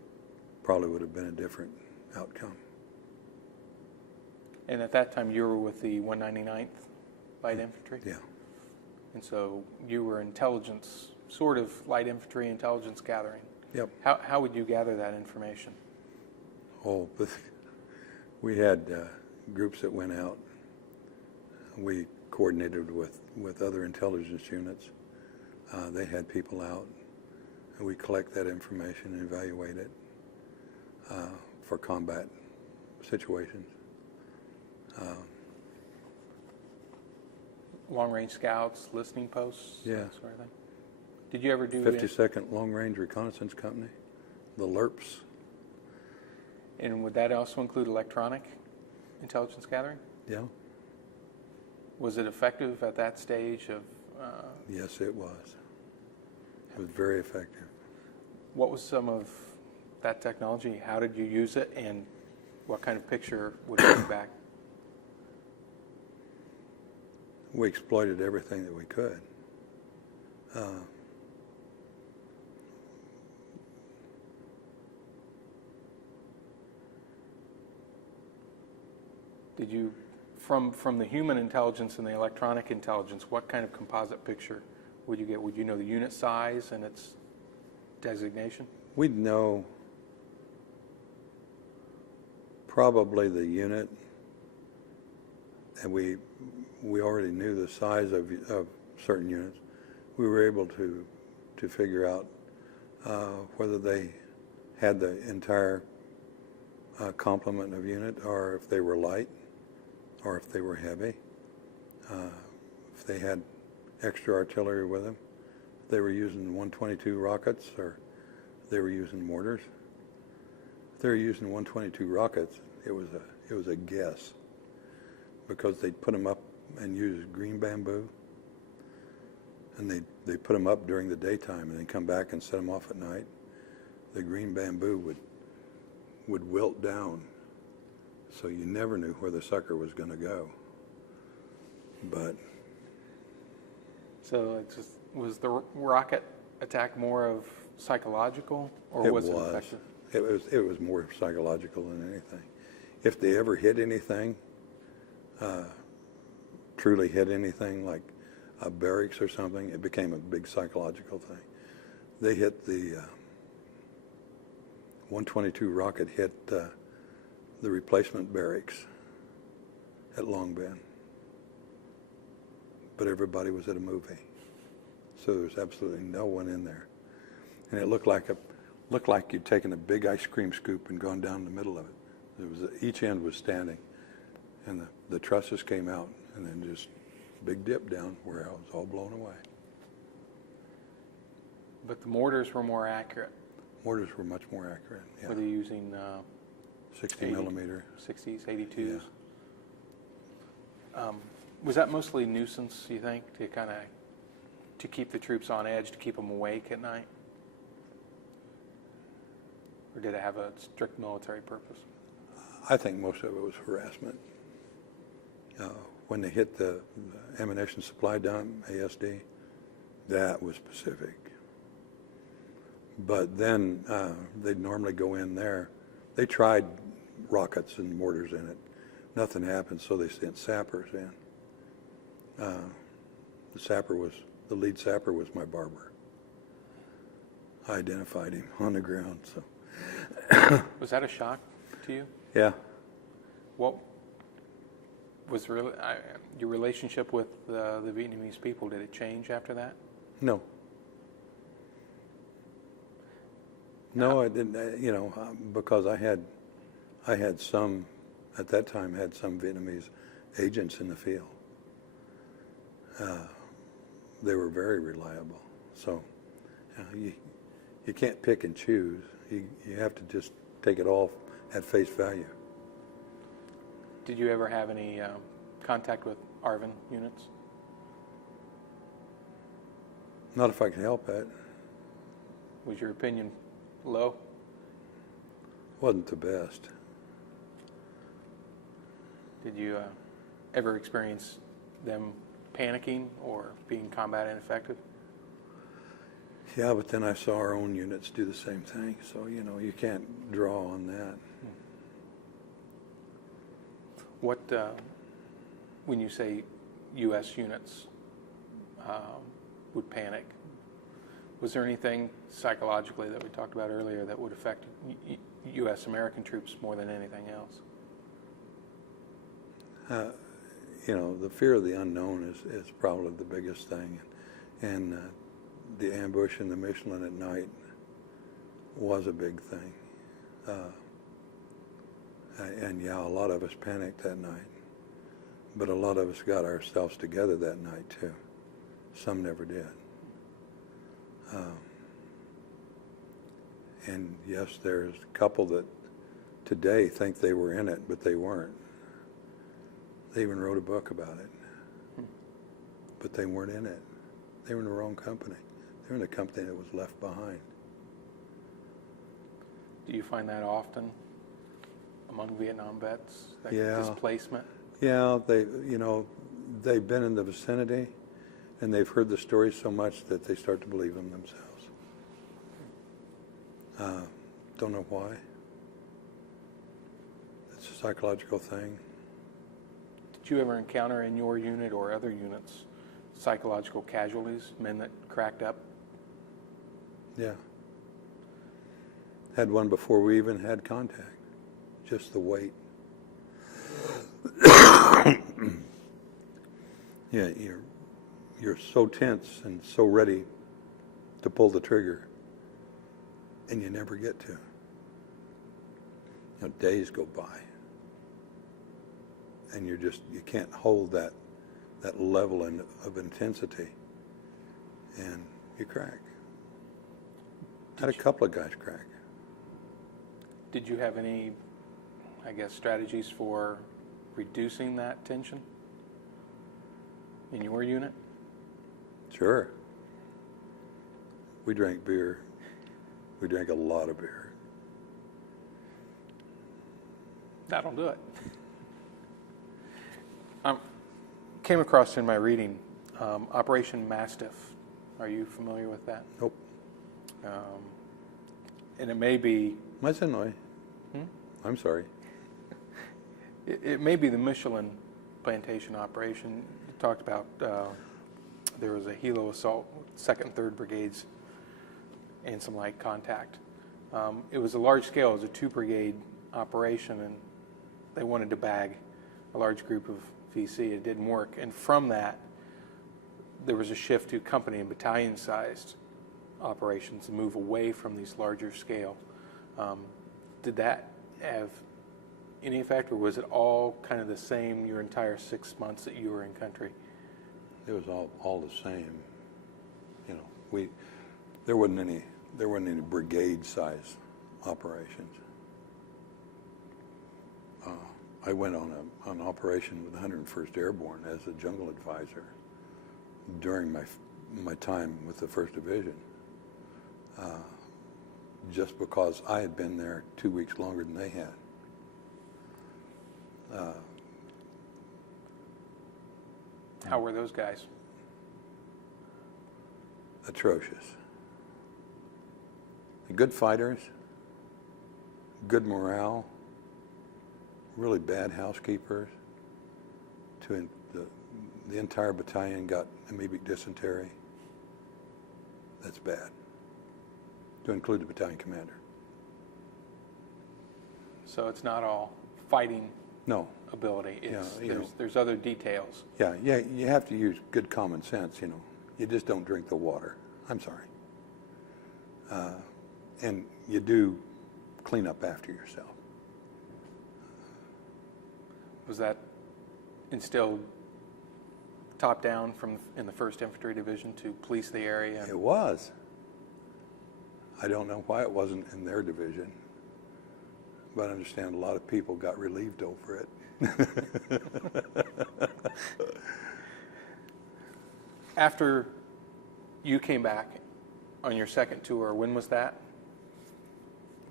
probably would have been a different outcome. And at that time, you were with the 199th Light Infantry? Yeah. And so you were intelligence, sort of light infantry intelligence gathering. Yep. How would you gather that information? Oh, we had groups that went out. We coordinated with other intelligence units. They had people out, and we collect that information and evaluate it for combat situations. Long-range scouts, listening posts, Yeah. that sort of thing. Did you ever do 52nd Long Range Reconnaissance Company, the LERPs. And would that also include electronic intelligence gathering? Yeah. Was it effective at that stage of? Yes, it was. It was very effective. What was some of that technology? How did you use it, and what kind of picture would it bring back? We exploited everything that we could. Did you, from the human intelligence and the electronic intelligence, what kind of composite picture would you get? Would you know the unit size and its designation? We'd know probably the unit, and we already knew the size of certain units. We were able to figure out whether they had the entire complement of unit, or if they were light, or if they were heavy, if they had extra artillery with them, if they were using 122 rockets, or they were using mortars. If they were using 122 rockets, it was a guess, because they'd put them up and use green bamboo, and they put them up during the daytime and then come back and set them off at night. The green bamboo would wilt down, so you never knew where the sucker was going to go. But so it just, was the rocket attack more of psychological, or it was it effective? It was more psychological than anything. If they ever hit anything, truly hit anything like a barracks or something, it became a big psychological thing. They hit the 122 rocket hit the replacement barracks at Long Bend, but everybody was at a movie, so there was absolutely no one in there, and it looked like you'd taken a big ice cream scoop and gone down the middle of it. Each end was standing, and the trusses came out, and then just big dip down where I was all blown away. But the mortars were more accurate. Mortars were much more accurate. Yeah. Were they using 60 millimeter? 60s, 82s? Yeah. Was that mostly nuisance, you think, to keep the troops on edge, to keep them awake at night? Or did it have a strict military purpose? I think most of it was harassment. When they hit the ammunition supply dump, ASD, that was specific. But then they'd normally go in there. They tried rockets and mortars in it. Nothing happened, so they sent sappers in. The lead sapper was my barber. I identified him on the ground. So. Was that a shock to you? Yeah. What was your relationship with the Vietnamese people? Did it change after that? No. No, I didn't. Because I had some, at that time, had some Vietnamese agents in the field. They were very reliable. So you can't pick and choose. You have to just take it all at face value. Did you ever have any contact with ARVN units? Not if I could help it. Was your opinion low? Wasn't the best. Did you ever experience them panicking or being combat ineffective? Yeah, but then I saw our own units do the same thing, so you can't draw on that. What, when you say U.S. units would panic, was there anything psychologically that we talked about earlier that would affect U.S. American troops more than anything else? The fear of the unknown is probably the biggest thing, and the ambush in the Michelin at night was a big thing. And yeah, a lot of us panicked that night, but a lot of us got ourselves together that night too. Some never did. And yes, there's a couple that today think they were in it, but they weren't. They even wrote a book about it. But they weren't in it. They were in the wrong company. They were in the company that was left behind. Do you find that often among Vietnam vets, that Yeah. displacement? Yeah, they've been in the vicinity, and they've heard the stories so much that they start to believe them themselves. Don't know why. It's a psychological thing. Did you ever encounter in your unit or other units psychological casualties, men that cracked up? Yeah. Had one before we even had contact. Just the weight. Yeah, you're so tense and so ready to pull the trigger, and you never get to. Days go by, and you can't hold that level of intensity, and you crack. Had a couple of guys crack. Did you have any, strategies for reducing that tension in your unit? Sure. We drank beer. We drank a lot of beer. That'll do it. Came across in my reading Operation Mastiff. Are you familiar with that? Nope. And it may be... Mazenoi. I'm sorry. It may be the Michelin plantation operation. You talked about there was a helo assault, 2nd and 3rd Brigades, and some light contact. It was a large scale. It was a 2-brigade operation, and they wanted to bag a large group of VC. It didn't work. And from that, there was a shift to company and battalion-sized operations to move away from these larger scale. Did that have any effect, or was it all kind of the same your entire 6 months that you were in country? It was all the same. There wasn't any brigade size operations. I went on an operation with the 101st Airborne as a jungle advisor during my time with the 1st Division, just because I had been there 2 weeks longer than they had. How were those guys? Atrocious. Good fighters, good morale, really bad housekeepers. The entire battalion got amoebic dysentery. That's bad, to include the battalion commander. So it's not all fighting No. ability. It's, Yeah, there's other details. Yeah, you have to use good common sense, You just don't drink the water. I'm sorry. And you do clean up after yourself. Was that instilled top down in the First Infantry Division to police the area? It was. I don't know why it wasn't in their division, but I understand a lot of people got relieved over it. After you came back on your second tour, when was that?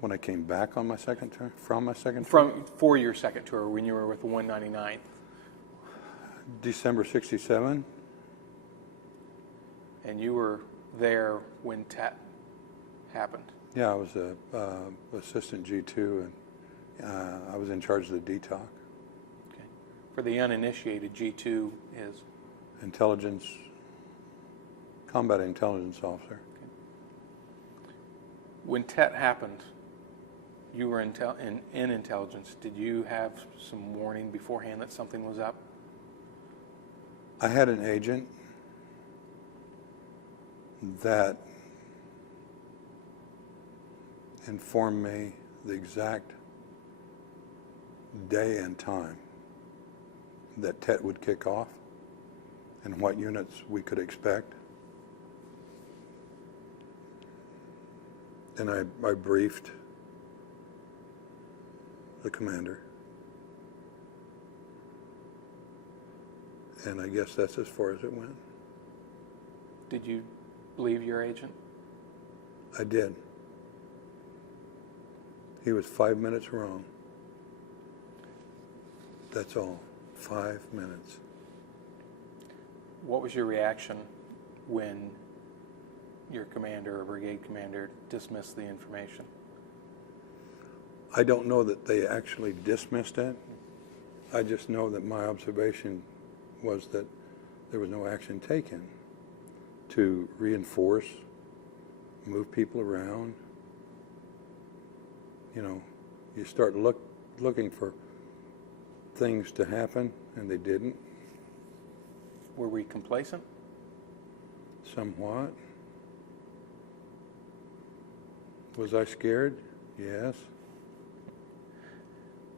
When I came back on my second tour, from my second tour? For your second tour, when you were with the 199th. December 67. And you were there when TET happened. Yeah, I was a assistant G2, and I was in charge of the DTOC. Okay. For the uninitiated, G2 is? Intelligence, combat intelligence officer. Okay. When TET happened, you were in intelligence. Did you have some warning beforehand that something was up? I had an agent that informed me the exact day and time that TET would kick off and what units we could expect. And I briefed the commander. And I guess that's as far as it went. Did you believe your agent? I did. He was 5 minutes wrong. That's all. 5 minutes. What was your reaction when your commander or brigade commander dismissed the information? I don't know that they actually dismissed it. I just know that my observation was that there was no action taken to reinforce, move people around. You know, you start looking for things to happen, and they didn't. Were we complacent? Somewhat. Was I scared? Yes.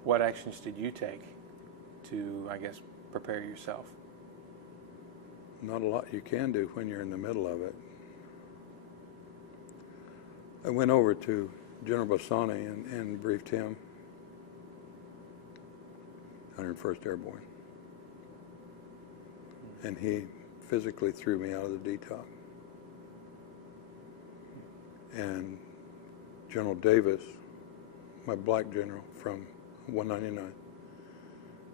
What actions did you take to, I guess, prepare yourself? Not a lot you can do when you're in the middle of it. I went over to General Bassani and briefed him, 101st Airborne. And he physically threw me out of the DTOC. And General Davis, my black general from 199,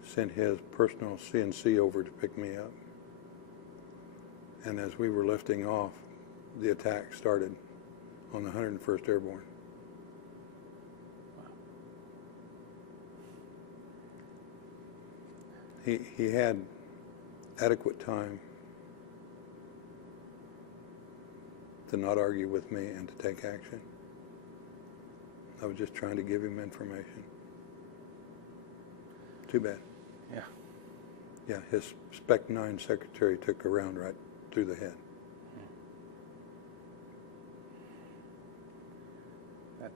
sent his personal CNC over to pick me up. And as we were lifting off, the attack started on the 101st Airborne. He had adequate time to not argue with me and to take action. I was just trying to give him information. Too bad. Yeah. Yeah, his Spec 9 secretary took a round right through the head.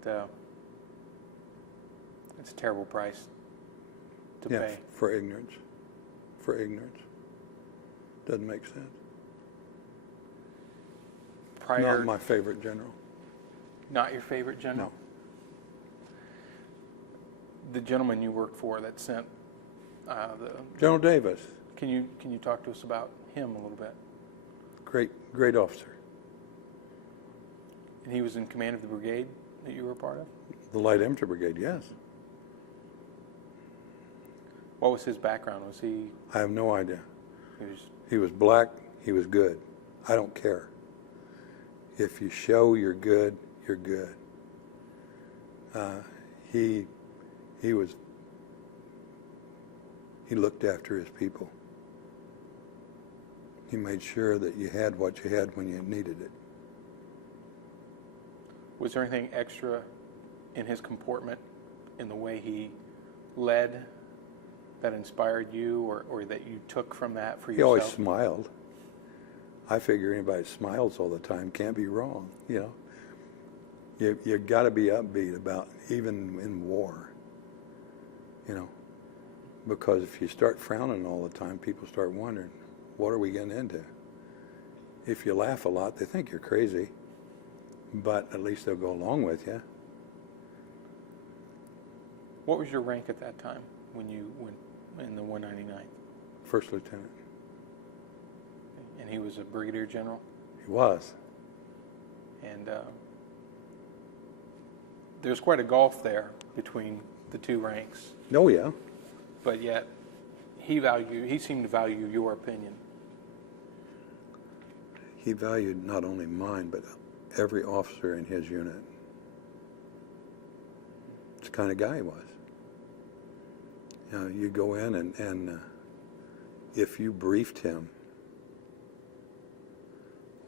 That's a terrible price to Yeah, pay. for ignorance. For ignorance. Doesn't make sense. Not my favorite general. Not your favorite general? No. The gentleman you worked for that sent General Davis, Can you talk to us about him a little bit? great officer. And he was in command of the brigade that you were a part of? The Light Infantry Brigade, yes. What was his background? Was he? I have no idea. He was. He was black, he was good. I don't care. If you show you're good, you're good. He looked after his people. He made sure that you had what you had when you needed it. Was there anything extra in his comportment, in the way he led, that inspired you, or that you took from that for He yourself? always smiled. I figure anybody that smiles all the time can't be wrong, you know. You've got to be upbeat about, even in war, you know, because if you start frowning all the time, people start wondering, what are we getting into? If you laugh a lot, they think you're crazy, but at least they'll go along with you. What was your rank at that time when you went in the 199th? First lieutenant. And he was a brigadier general? He was. And there's quite a gulf there between the two ranks, Oh, yeah. but yet he seemed to value your opinion. He valued not only mine, but every officer in his unit. It's the kind of guy he was. You know, you go in and if you briefed him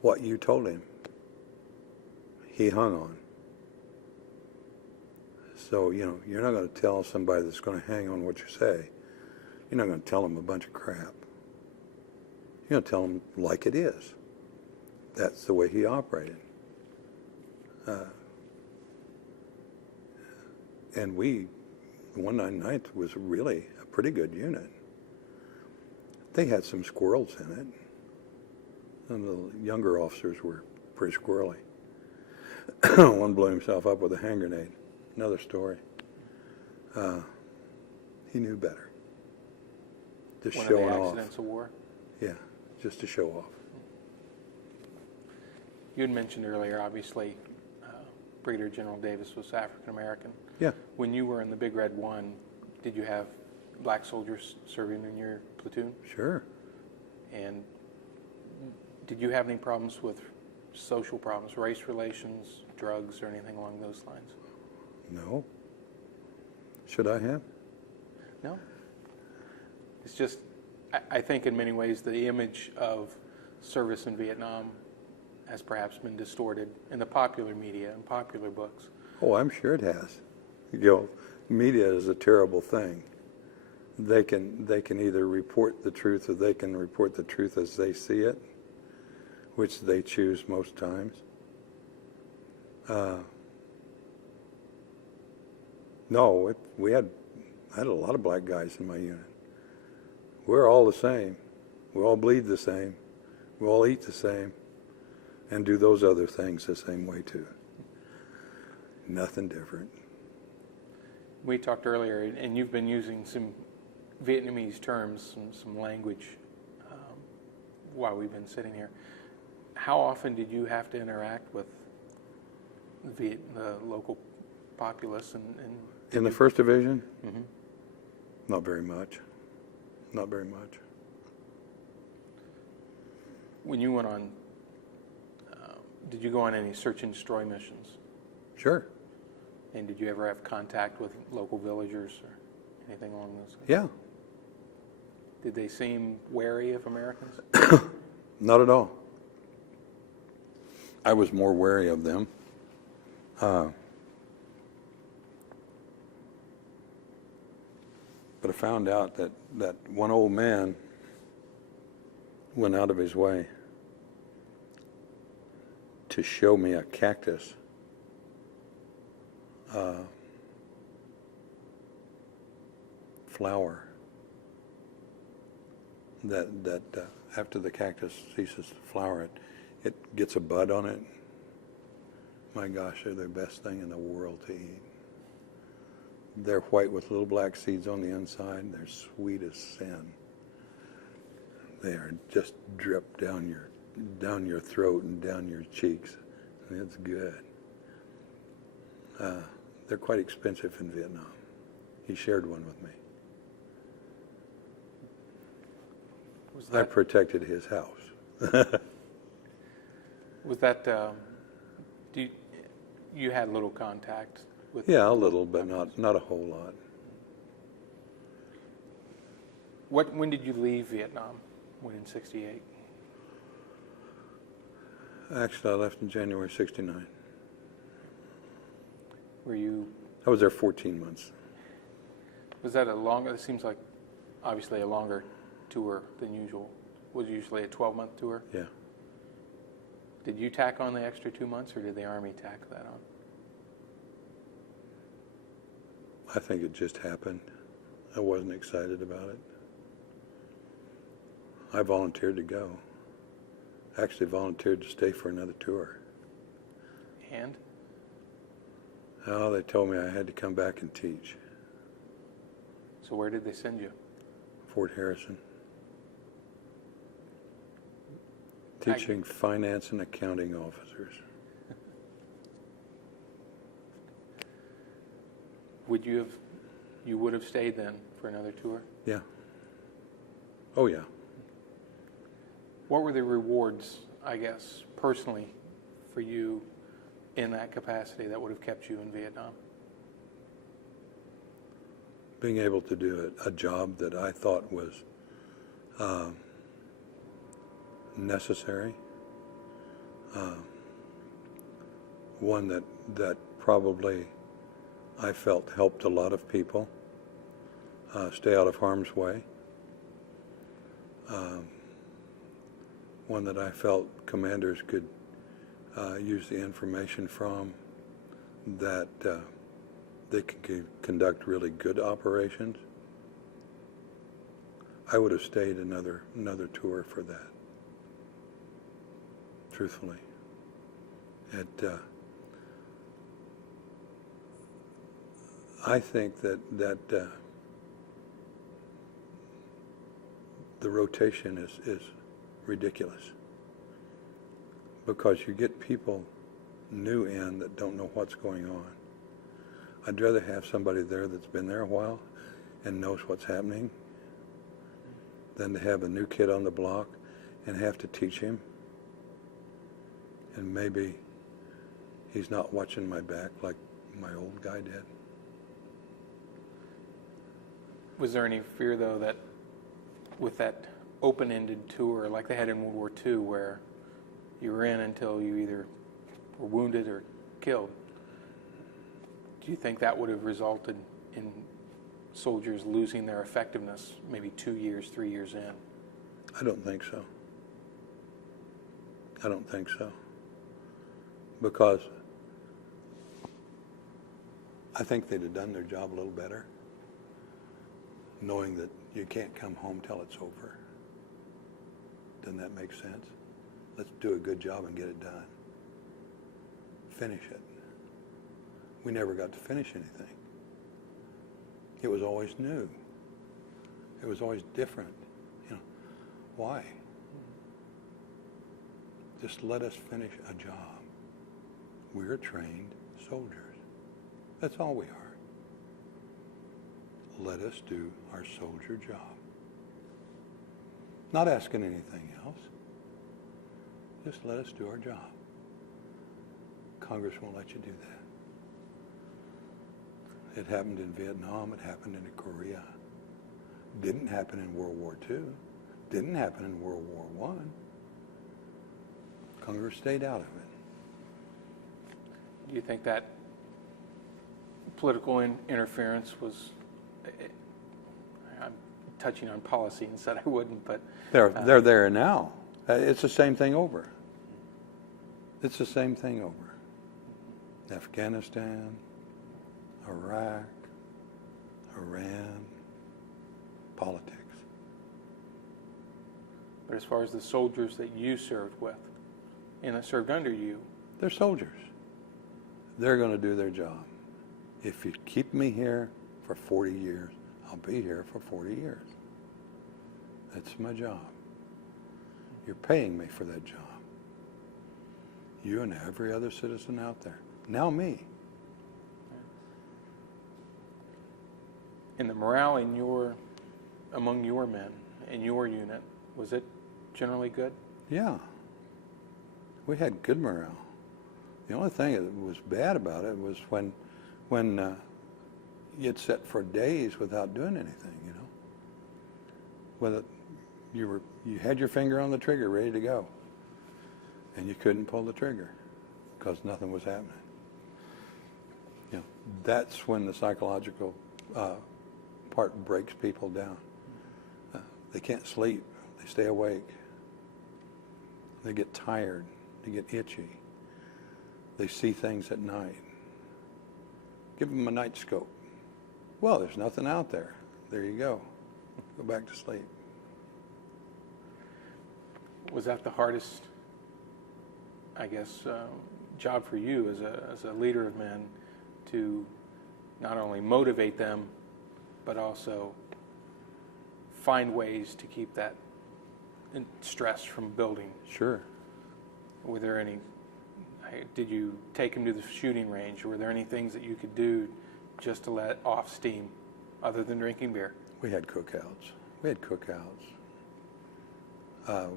what you told him, he hung on. So, you know, you're not going to tell somebody that's going to hang on what you say. You're not going to tell them a bunch of crap. You're going to tell them like it is. That's the way he operated. And the 199th was really a pretty good unit. They had some squirrels in it. And the younger officers were pretty squirrely. One blew himself up with a hand grenade. Another story. He knew better. Just One showing of the off. accidents of war. Yeah, just to show off. You had mentioned earlier, obviously, Brigadier General Davis was African American. Yeah. When you were in the Big Red One, did you have black soldiers serving in your platoon? Sure. And did you have any problems with social problems, race relations, drugs, or anything along those lines? No. Should I have? No. It's just, I think in many ways the image of service in Vietnam has perhaps been distorted in the popular media and popular books. Oh, I'm sure it has. You know, media is a terrible thing. They can either report the truth or they can report the truth as they see it, which they choose most times. No, I had a lot of black guys in my unit. We're all the same. We all bleed the same. We all eat the same. And do those other things the same way too. Nothing different. We talked earlier, and you've been using some Vietnamese terms, some language while we've been sitting here. How often did you have to interact with the local populace? In the First Division? Mm-hmm. Not very much. Not very much. When you went on, did you go on any search and destroy missions? Sure. And did you ever have contact with local villagers or anything along those lines? Yeah. Did they seem wary of Americans? Not at all. I was more wary of them. But I found out that one old man went out of his way to show me a cactus flower that after the cactus ceases to flower, it gets a bud on it. My gosh, they're the best thing in the world to eat. They're white with little black seeds on the inside. They're sweet as sin. They are just drip down your throat and down your cheeks. And it's good. They're quite expensive in Vietnam. He shared one with me. I protected his house. Was that, you had little contact with? Yeah, a little, but not a whole lot. When did you leave Vietnam? When in '68? Actually, I left in January '69. Were you? I was there 14 months. Was that it seems like obviously a longer tour than usual. Was it usually a 12-month tour? Yeah. Did you tack on the extra 2 months, or did the Army tack that on? I think it just happened. I wasn't excited about it. I volunteered to go. Actually volunteered to stay for another tour. And? Oh, they told me I had to come back and teach. So where did they send you? Fort Harrison. Teaching finance and accounting officers. You would have stayed then for another tour? Yeah. Oh, yeah. What were the rewards, I guess, personally, for you in that capacity that would have kept you in Vietnam? Being able to do a job that I thought was necessary, one that probably I felt helped a lot of people stay out of harm's way, one that I felt commanders could use the information from, that they could conduct really good operations. I would have stayed another tour for that. Truthfully, I think that the rotation is ridiculous, because you get people new in that don't know what's going on. I'd rather have somebody there that's been there a while and knows what's happening than to have a new kid on the block and have to teach him. And maybe he's not watching my back like my old guy did. Was there any fear, though, that with that open-ended tour, like they had in World War II, where you were in until you either were wounded or killed, do you think that would have resulted in soldiers losing their effectiveness maybe 2 years, 3 years in? I don't think so. I don't think so. Because I think they'd have done their job a little better, knowing that you can't come home till it's over. Doesn't that make sense? Let's do a good job and get it done. Finish it. We never got to finish anything. It was always new. It was always different. You know, why? Just let us finish a job. We're trained soldiers. That's all we are. Let us do our soldier job. Not asking anything else. Just let us do our job. Congress won't let you do that. It happened in Vietnam. It happened in Korea. Didn't happen in World War II. Didn't happen in World War I. Congress stayed out of it. Do you think that political interference was, I'm touching on policy and said I wouldn't, but... They're there now. It's the same thing over. It's the same thing over. Afghanistan, Iraq, Iran, politics. But as far as the soldiers that you served with and that served under you... They're soldiers. They're going to do their job. If you keep me here for 40 years, I'll be here for 40 years. That's my job. You're paying me for that job. You and every other citizen out there. Now me. And the morale in among your men in your unit, was it generally good? Yeah. We had good morale. The only thing that was bad about it was when you'd sit for days without doing anything, you know. Whether you had your finger on the trigger ready to go, and you couldn't pull the trigger because nothing was happening. You know, that's when the psychological part breaks people down. They can't sleep. They stay awake. They get tired. They get itchy. They see things at night. Give them a night scope. Well, there's nothing out there. There you go. Go back to sleep. Was that the hardest, I guess, job for you as a leader of men, to not only motivate them, but also find ways to keep that stress from building? Sure. Were there any, did you take them to the shooting range? Were there any things that you could do just to let off steam other than drinking beer? We had cookouts.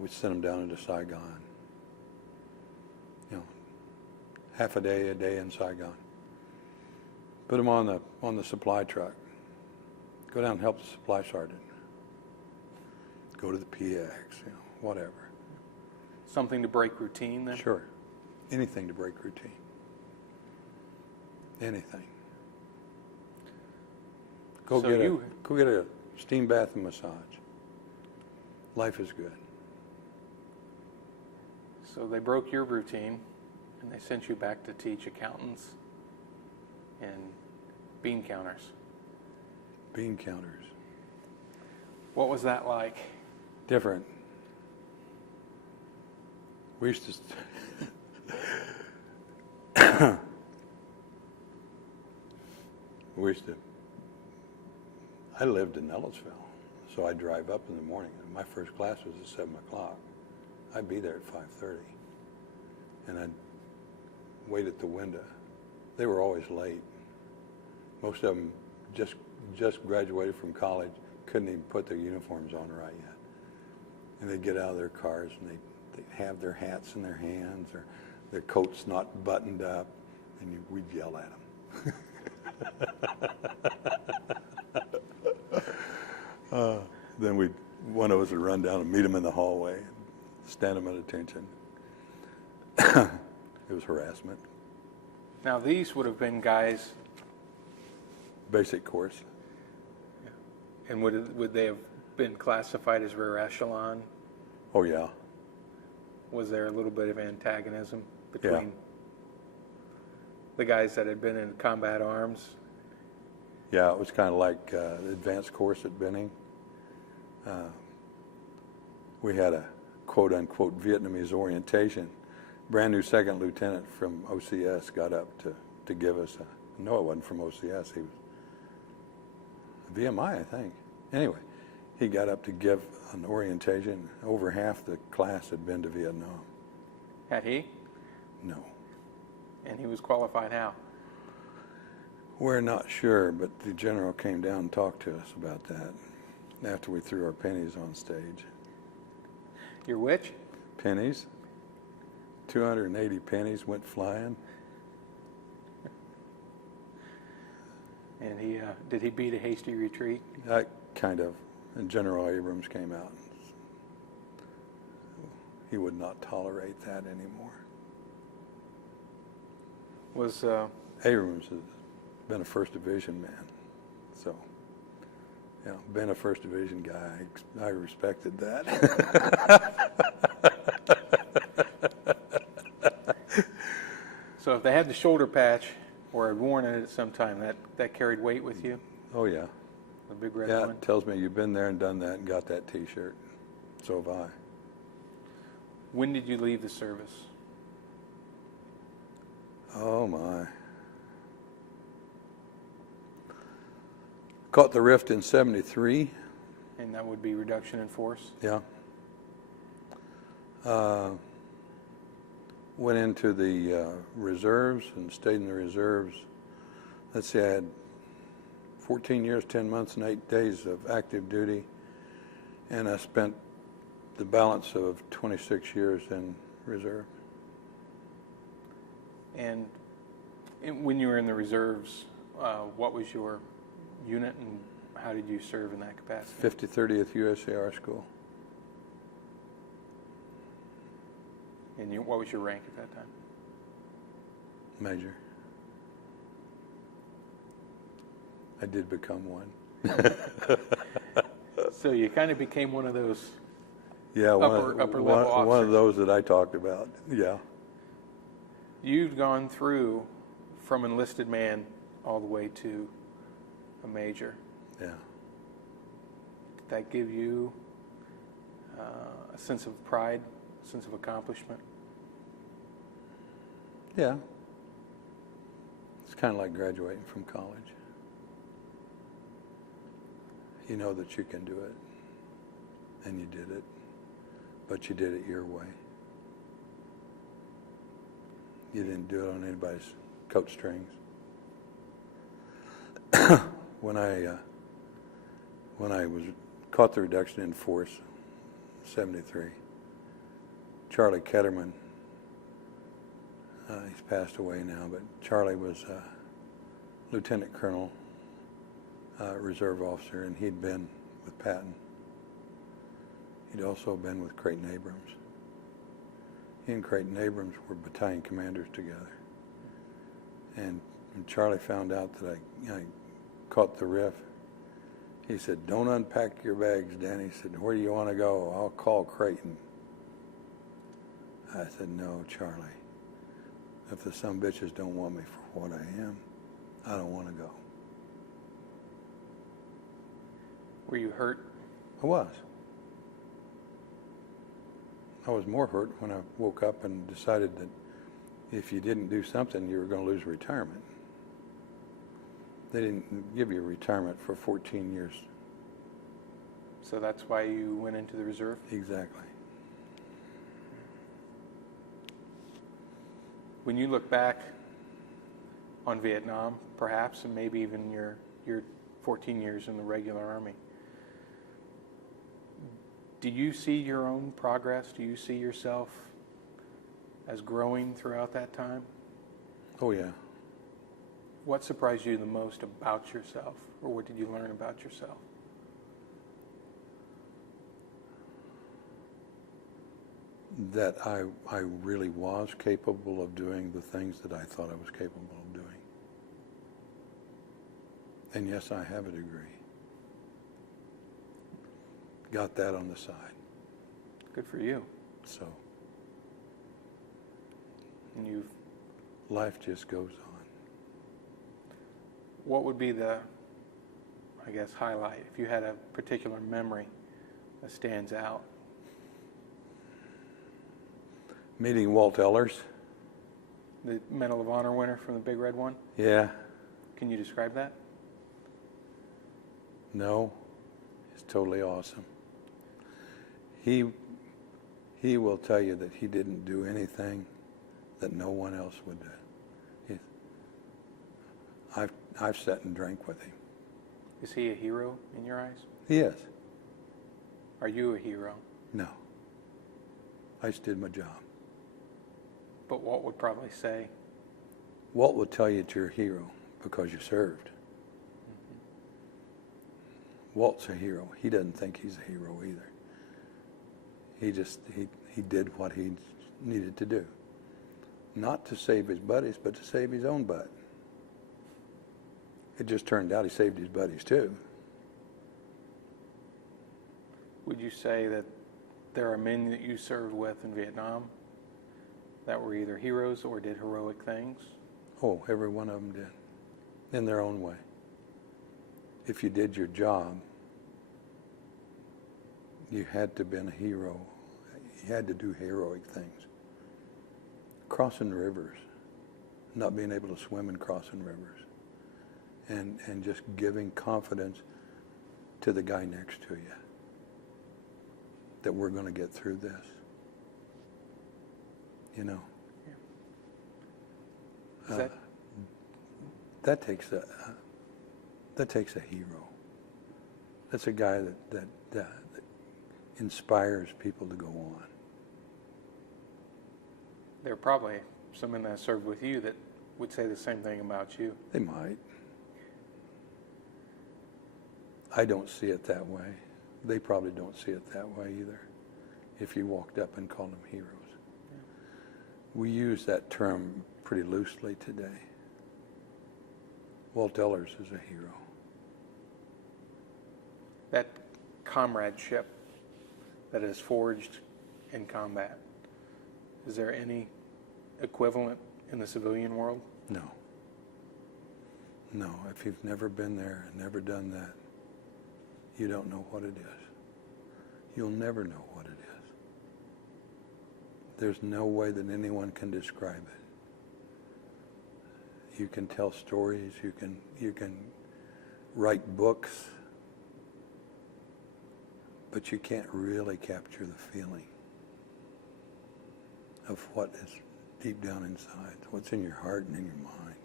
We'd send them down into Saigon. You know, half a day in Saigon. Put them on the supply truck. Go down and help the supply sergeant. Go to the PX, you know, whatever. Something to break routine then? Sure. Anything to break routine. Anything. Go get a steam bath and massage. Life is good. So they broke your routine and they sent you back to teach accountants and bean counters. Bean counters. What was that like? Different. We used to We used to, I lived in Ellisville, so I'd drive up in the morning. My first class was at 7 o'clock. I'd be there at 5:30, and I'd wait at the window. They were always late. Most of them just graduated from college, couldn't even put their uniforms on right yet. And they'd get out of their cars and they'd have their hats in their hands or their coats not buttoned up, and we'd yell at them. Then one of us would run down and meet them in the hallway, stand them at attention. It was harassment. Now, these would have been guys, Basic course. and would they have been classified as rear echelon? Oh, yeah. Was there a little bit of antagonism between Yeah. the guys that had been in combat arms? Yeah, it was kind of like the advanced course at Benning. We had a quote-unquote Vietnamese orientation. Brand new second lieutenant from OCS got up to give us no, it wasn't from OCS. He was VMI, I think. Anyway, he got up to give an orientation. Over half the class had been to Vietnam. Had he? No. And he was qualified how? We're not sure, but the general came down and talked to us about that after we threw our pennies on stage. Your which? Pennies. 280 pennies went flying. And did he beat a hasty retreat? Kind of. And General Abrams came out. He would not tolerate that anymore. Was Abrams has been a First Division man. So, yeah, been a First Division guy. I respected that. so if they had the shoulder patch or had worn it at some time, that carried weight with you? Oh, yeah. The big red Yeah, one? it tells me you've been there and done that and got that T-shirt. So have I. When did you leave the service? Oh, my. Caught the rift in 73. And that would be reduction in force? Yeah. Went into the reserves and stayed in the reserves. Let's see, I had 14 years, 10 months, and 8 days of active duty. And I spent the balance of 26 years in reserve. And when you were in the reserves, what was your unit and how did you serve in that capacity? 50/30th USAR School. And what was your rank at that time? Major. I did become one. So you kind of became one of those Yeah, upper level officers. one of those that I talked about. Yeah. You'd gone through from enlisted man all the way to a major. Yeah. Did that give you a sense of pride, a sense of accomplishment? Yeah. It's kind of like graduating from college. You know that you can do it, and you did it, but you did it your way. You didn't do it on anybody's coat strings. When I was caught the reduction in force, 73, Charlie Ketterman, he's passed away now, but Charlie was a lieutenant colonel, reserve officer, and he'd been with Patton. He'd also been with Creighton Abrams. He and Creighton Abrams were battalion commanders together. And when Charlie found out that I caught the riff, he said, "Don't unpack your bags, Danny." He said, "Where do you want to go? I'll call Creighton." I said, "No, Charlie. If the sumbitches don't want me for what I am, I don't want to go." Were you hurt? I was. I was more hurt when I woke up and decided that if you didn't do something, you were going to lose retirement. They didn't give you retirement for 14 years. So that's why you went into the reserve? Exactly. When you look back on Vietnam, perhaps, and maybe even your 14 years in the regular Army, do you see your own progress? Do you see yourself as growing throughout that time? Oh, yeah. What surprised you the most about yourself, or what did you learn about yourself? That I really was capable of doing the things that I thought I was capable of doing. And yes, I have a degree. Got that on the side. Good for you. So And you've, life just goes on. what would be the, I guess, highlight, if you had a particular memory that stands out? Meeting Walt Ehlers. The Medal of Honor winner from the Big Red One? Yeah. Can you describe that? No. It's totally awesome. He will tell you that he didn't do anything that no one else would do. I've sat and drank with him. Is he a hero in your eyes? He is. Are you a hero? No. I just did my job. But Walt would probably say, Walt will tell you that you're a hero because you served. Walt's a hero. He doesn't think he's a hero either. He did what he needed to do. Not to save his buddies, but to save his own butt. It just turned out he saved his buddies too. would you say that there are men that you served with in Vietnam that were either heroes or did heroic things? Oh, every one of them did, in their own way. If you did your job, you had to have been a hero. You had to do heroic things. Crossing rivers, not being able to swim in crossing rivers, and just giving confidence to the guy next to you that we're going to get through this. You know. Is that takes a hero. That's a guy that inspires people to go on. there are probably some men that served with you that would say the same thing about you. They might. I don't see it that way. They probably don't see it that way either, if you walked up and called them heroes. Yeah. We use that term pretty loosely today. Walt Ehlers is a hero. That comradeship that is forged in combat, is there any equivalent in the civilian world? No. No, if you've never been there and never done that, you don't know what it is. You'll never know what it is. There's no way that anyone can describe it. You can tell stories, you can write books, but you can't really capture the feeling of what is deep down inside, what's in your heart and in your mind.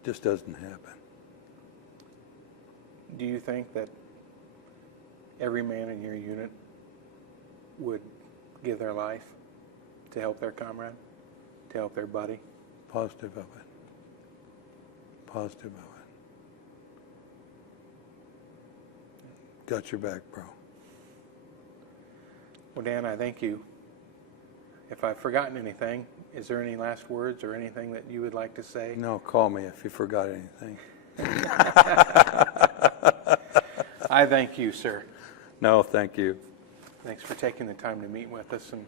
It just doesn't happen. Do you think that every man in your unit would give their life to help their comrade, to help their buddy? Positive of it. Positive of it. Got your back, bro. Well, Dan, I thank you. If I've forgotten anything, is there any last words or anything that you would like to say? No, call me if you forgot anything. I thank you, sir. No, thank you. Thanks for taking the time to meet with us, and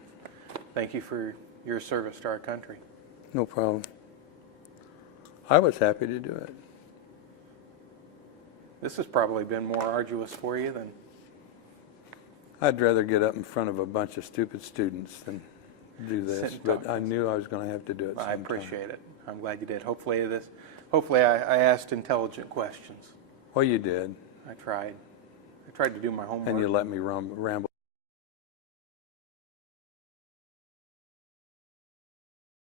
thank you for your service to our country. No problem. I was happy to do it. This has probably been more arduous for you than... I'd rather get up in front of a bunch of stupid students than do this, Sit and but talk. I knew I was going to have to do it sometime. I appreciate it. I'm glad you did. Hopefully Hopefully I asked intelligent questions. Well, you did, I tried. I tried to do my homework. and you let me ramble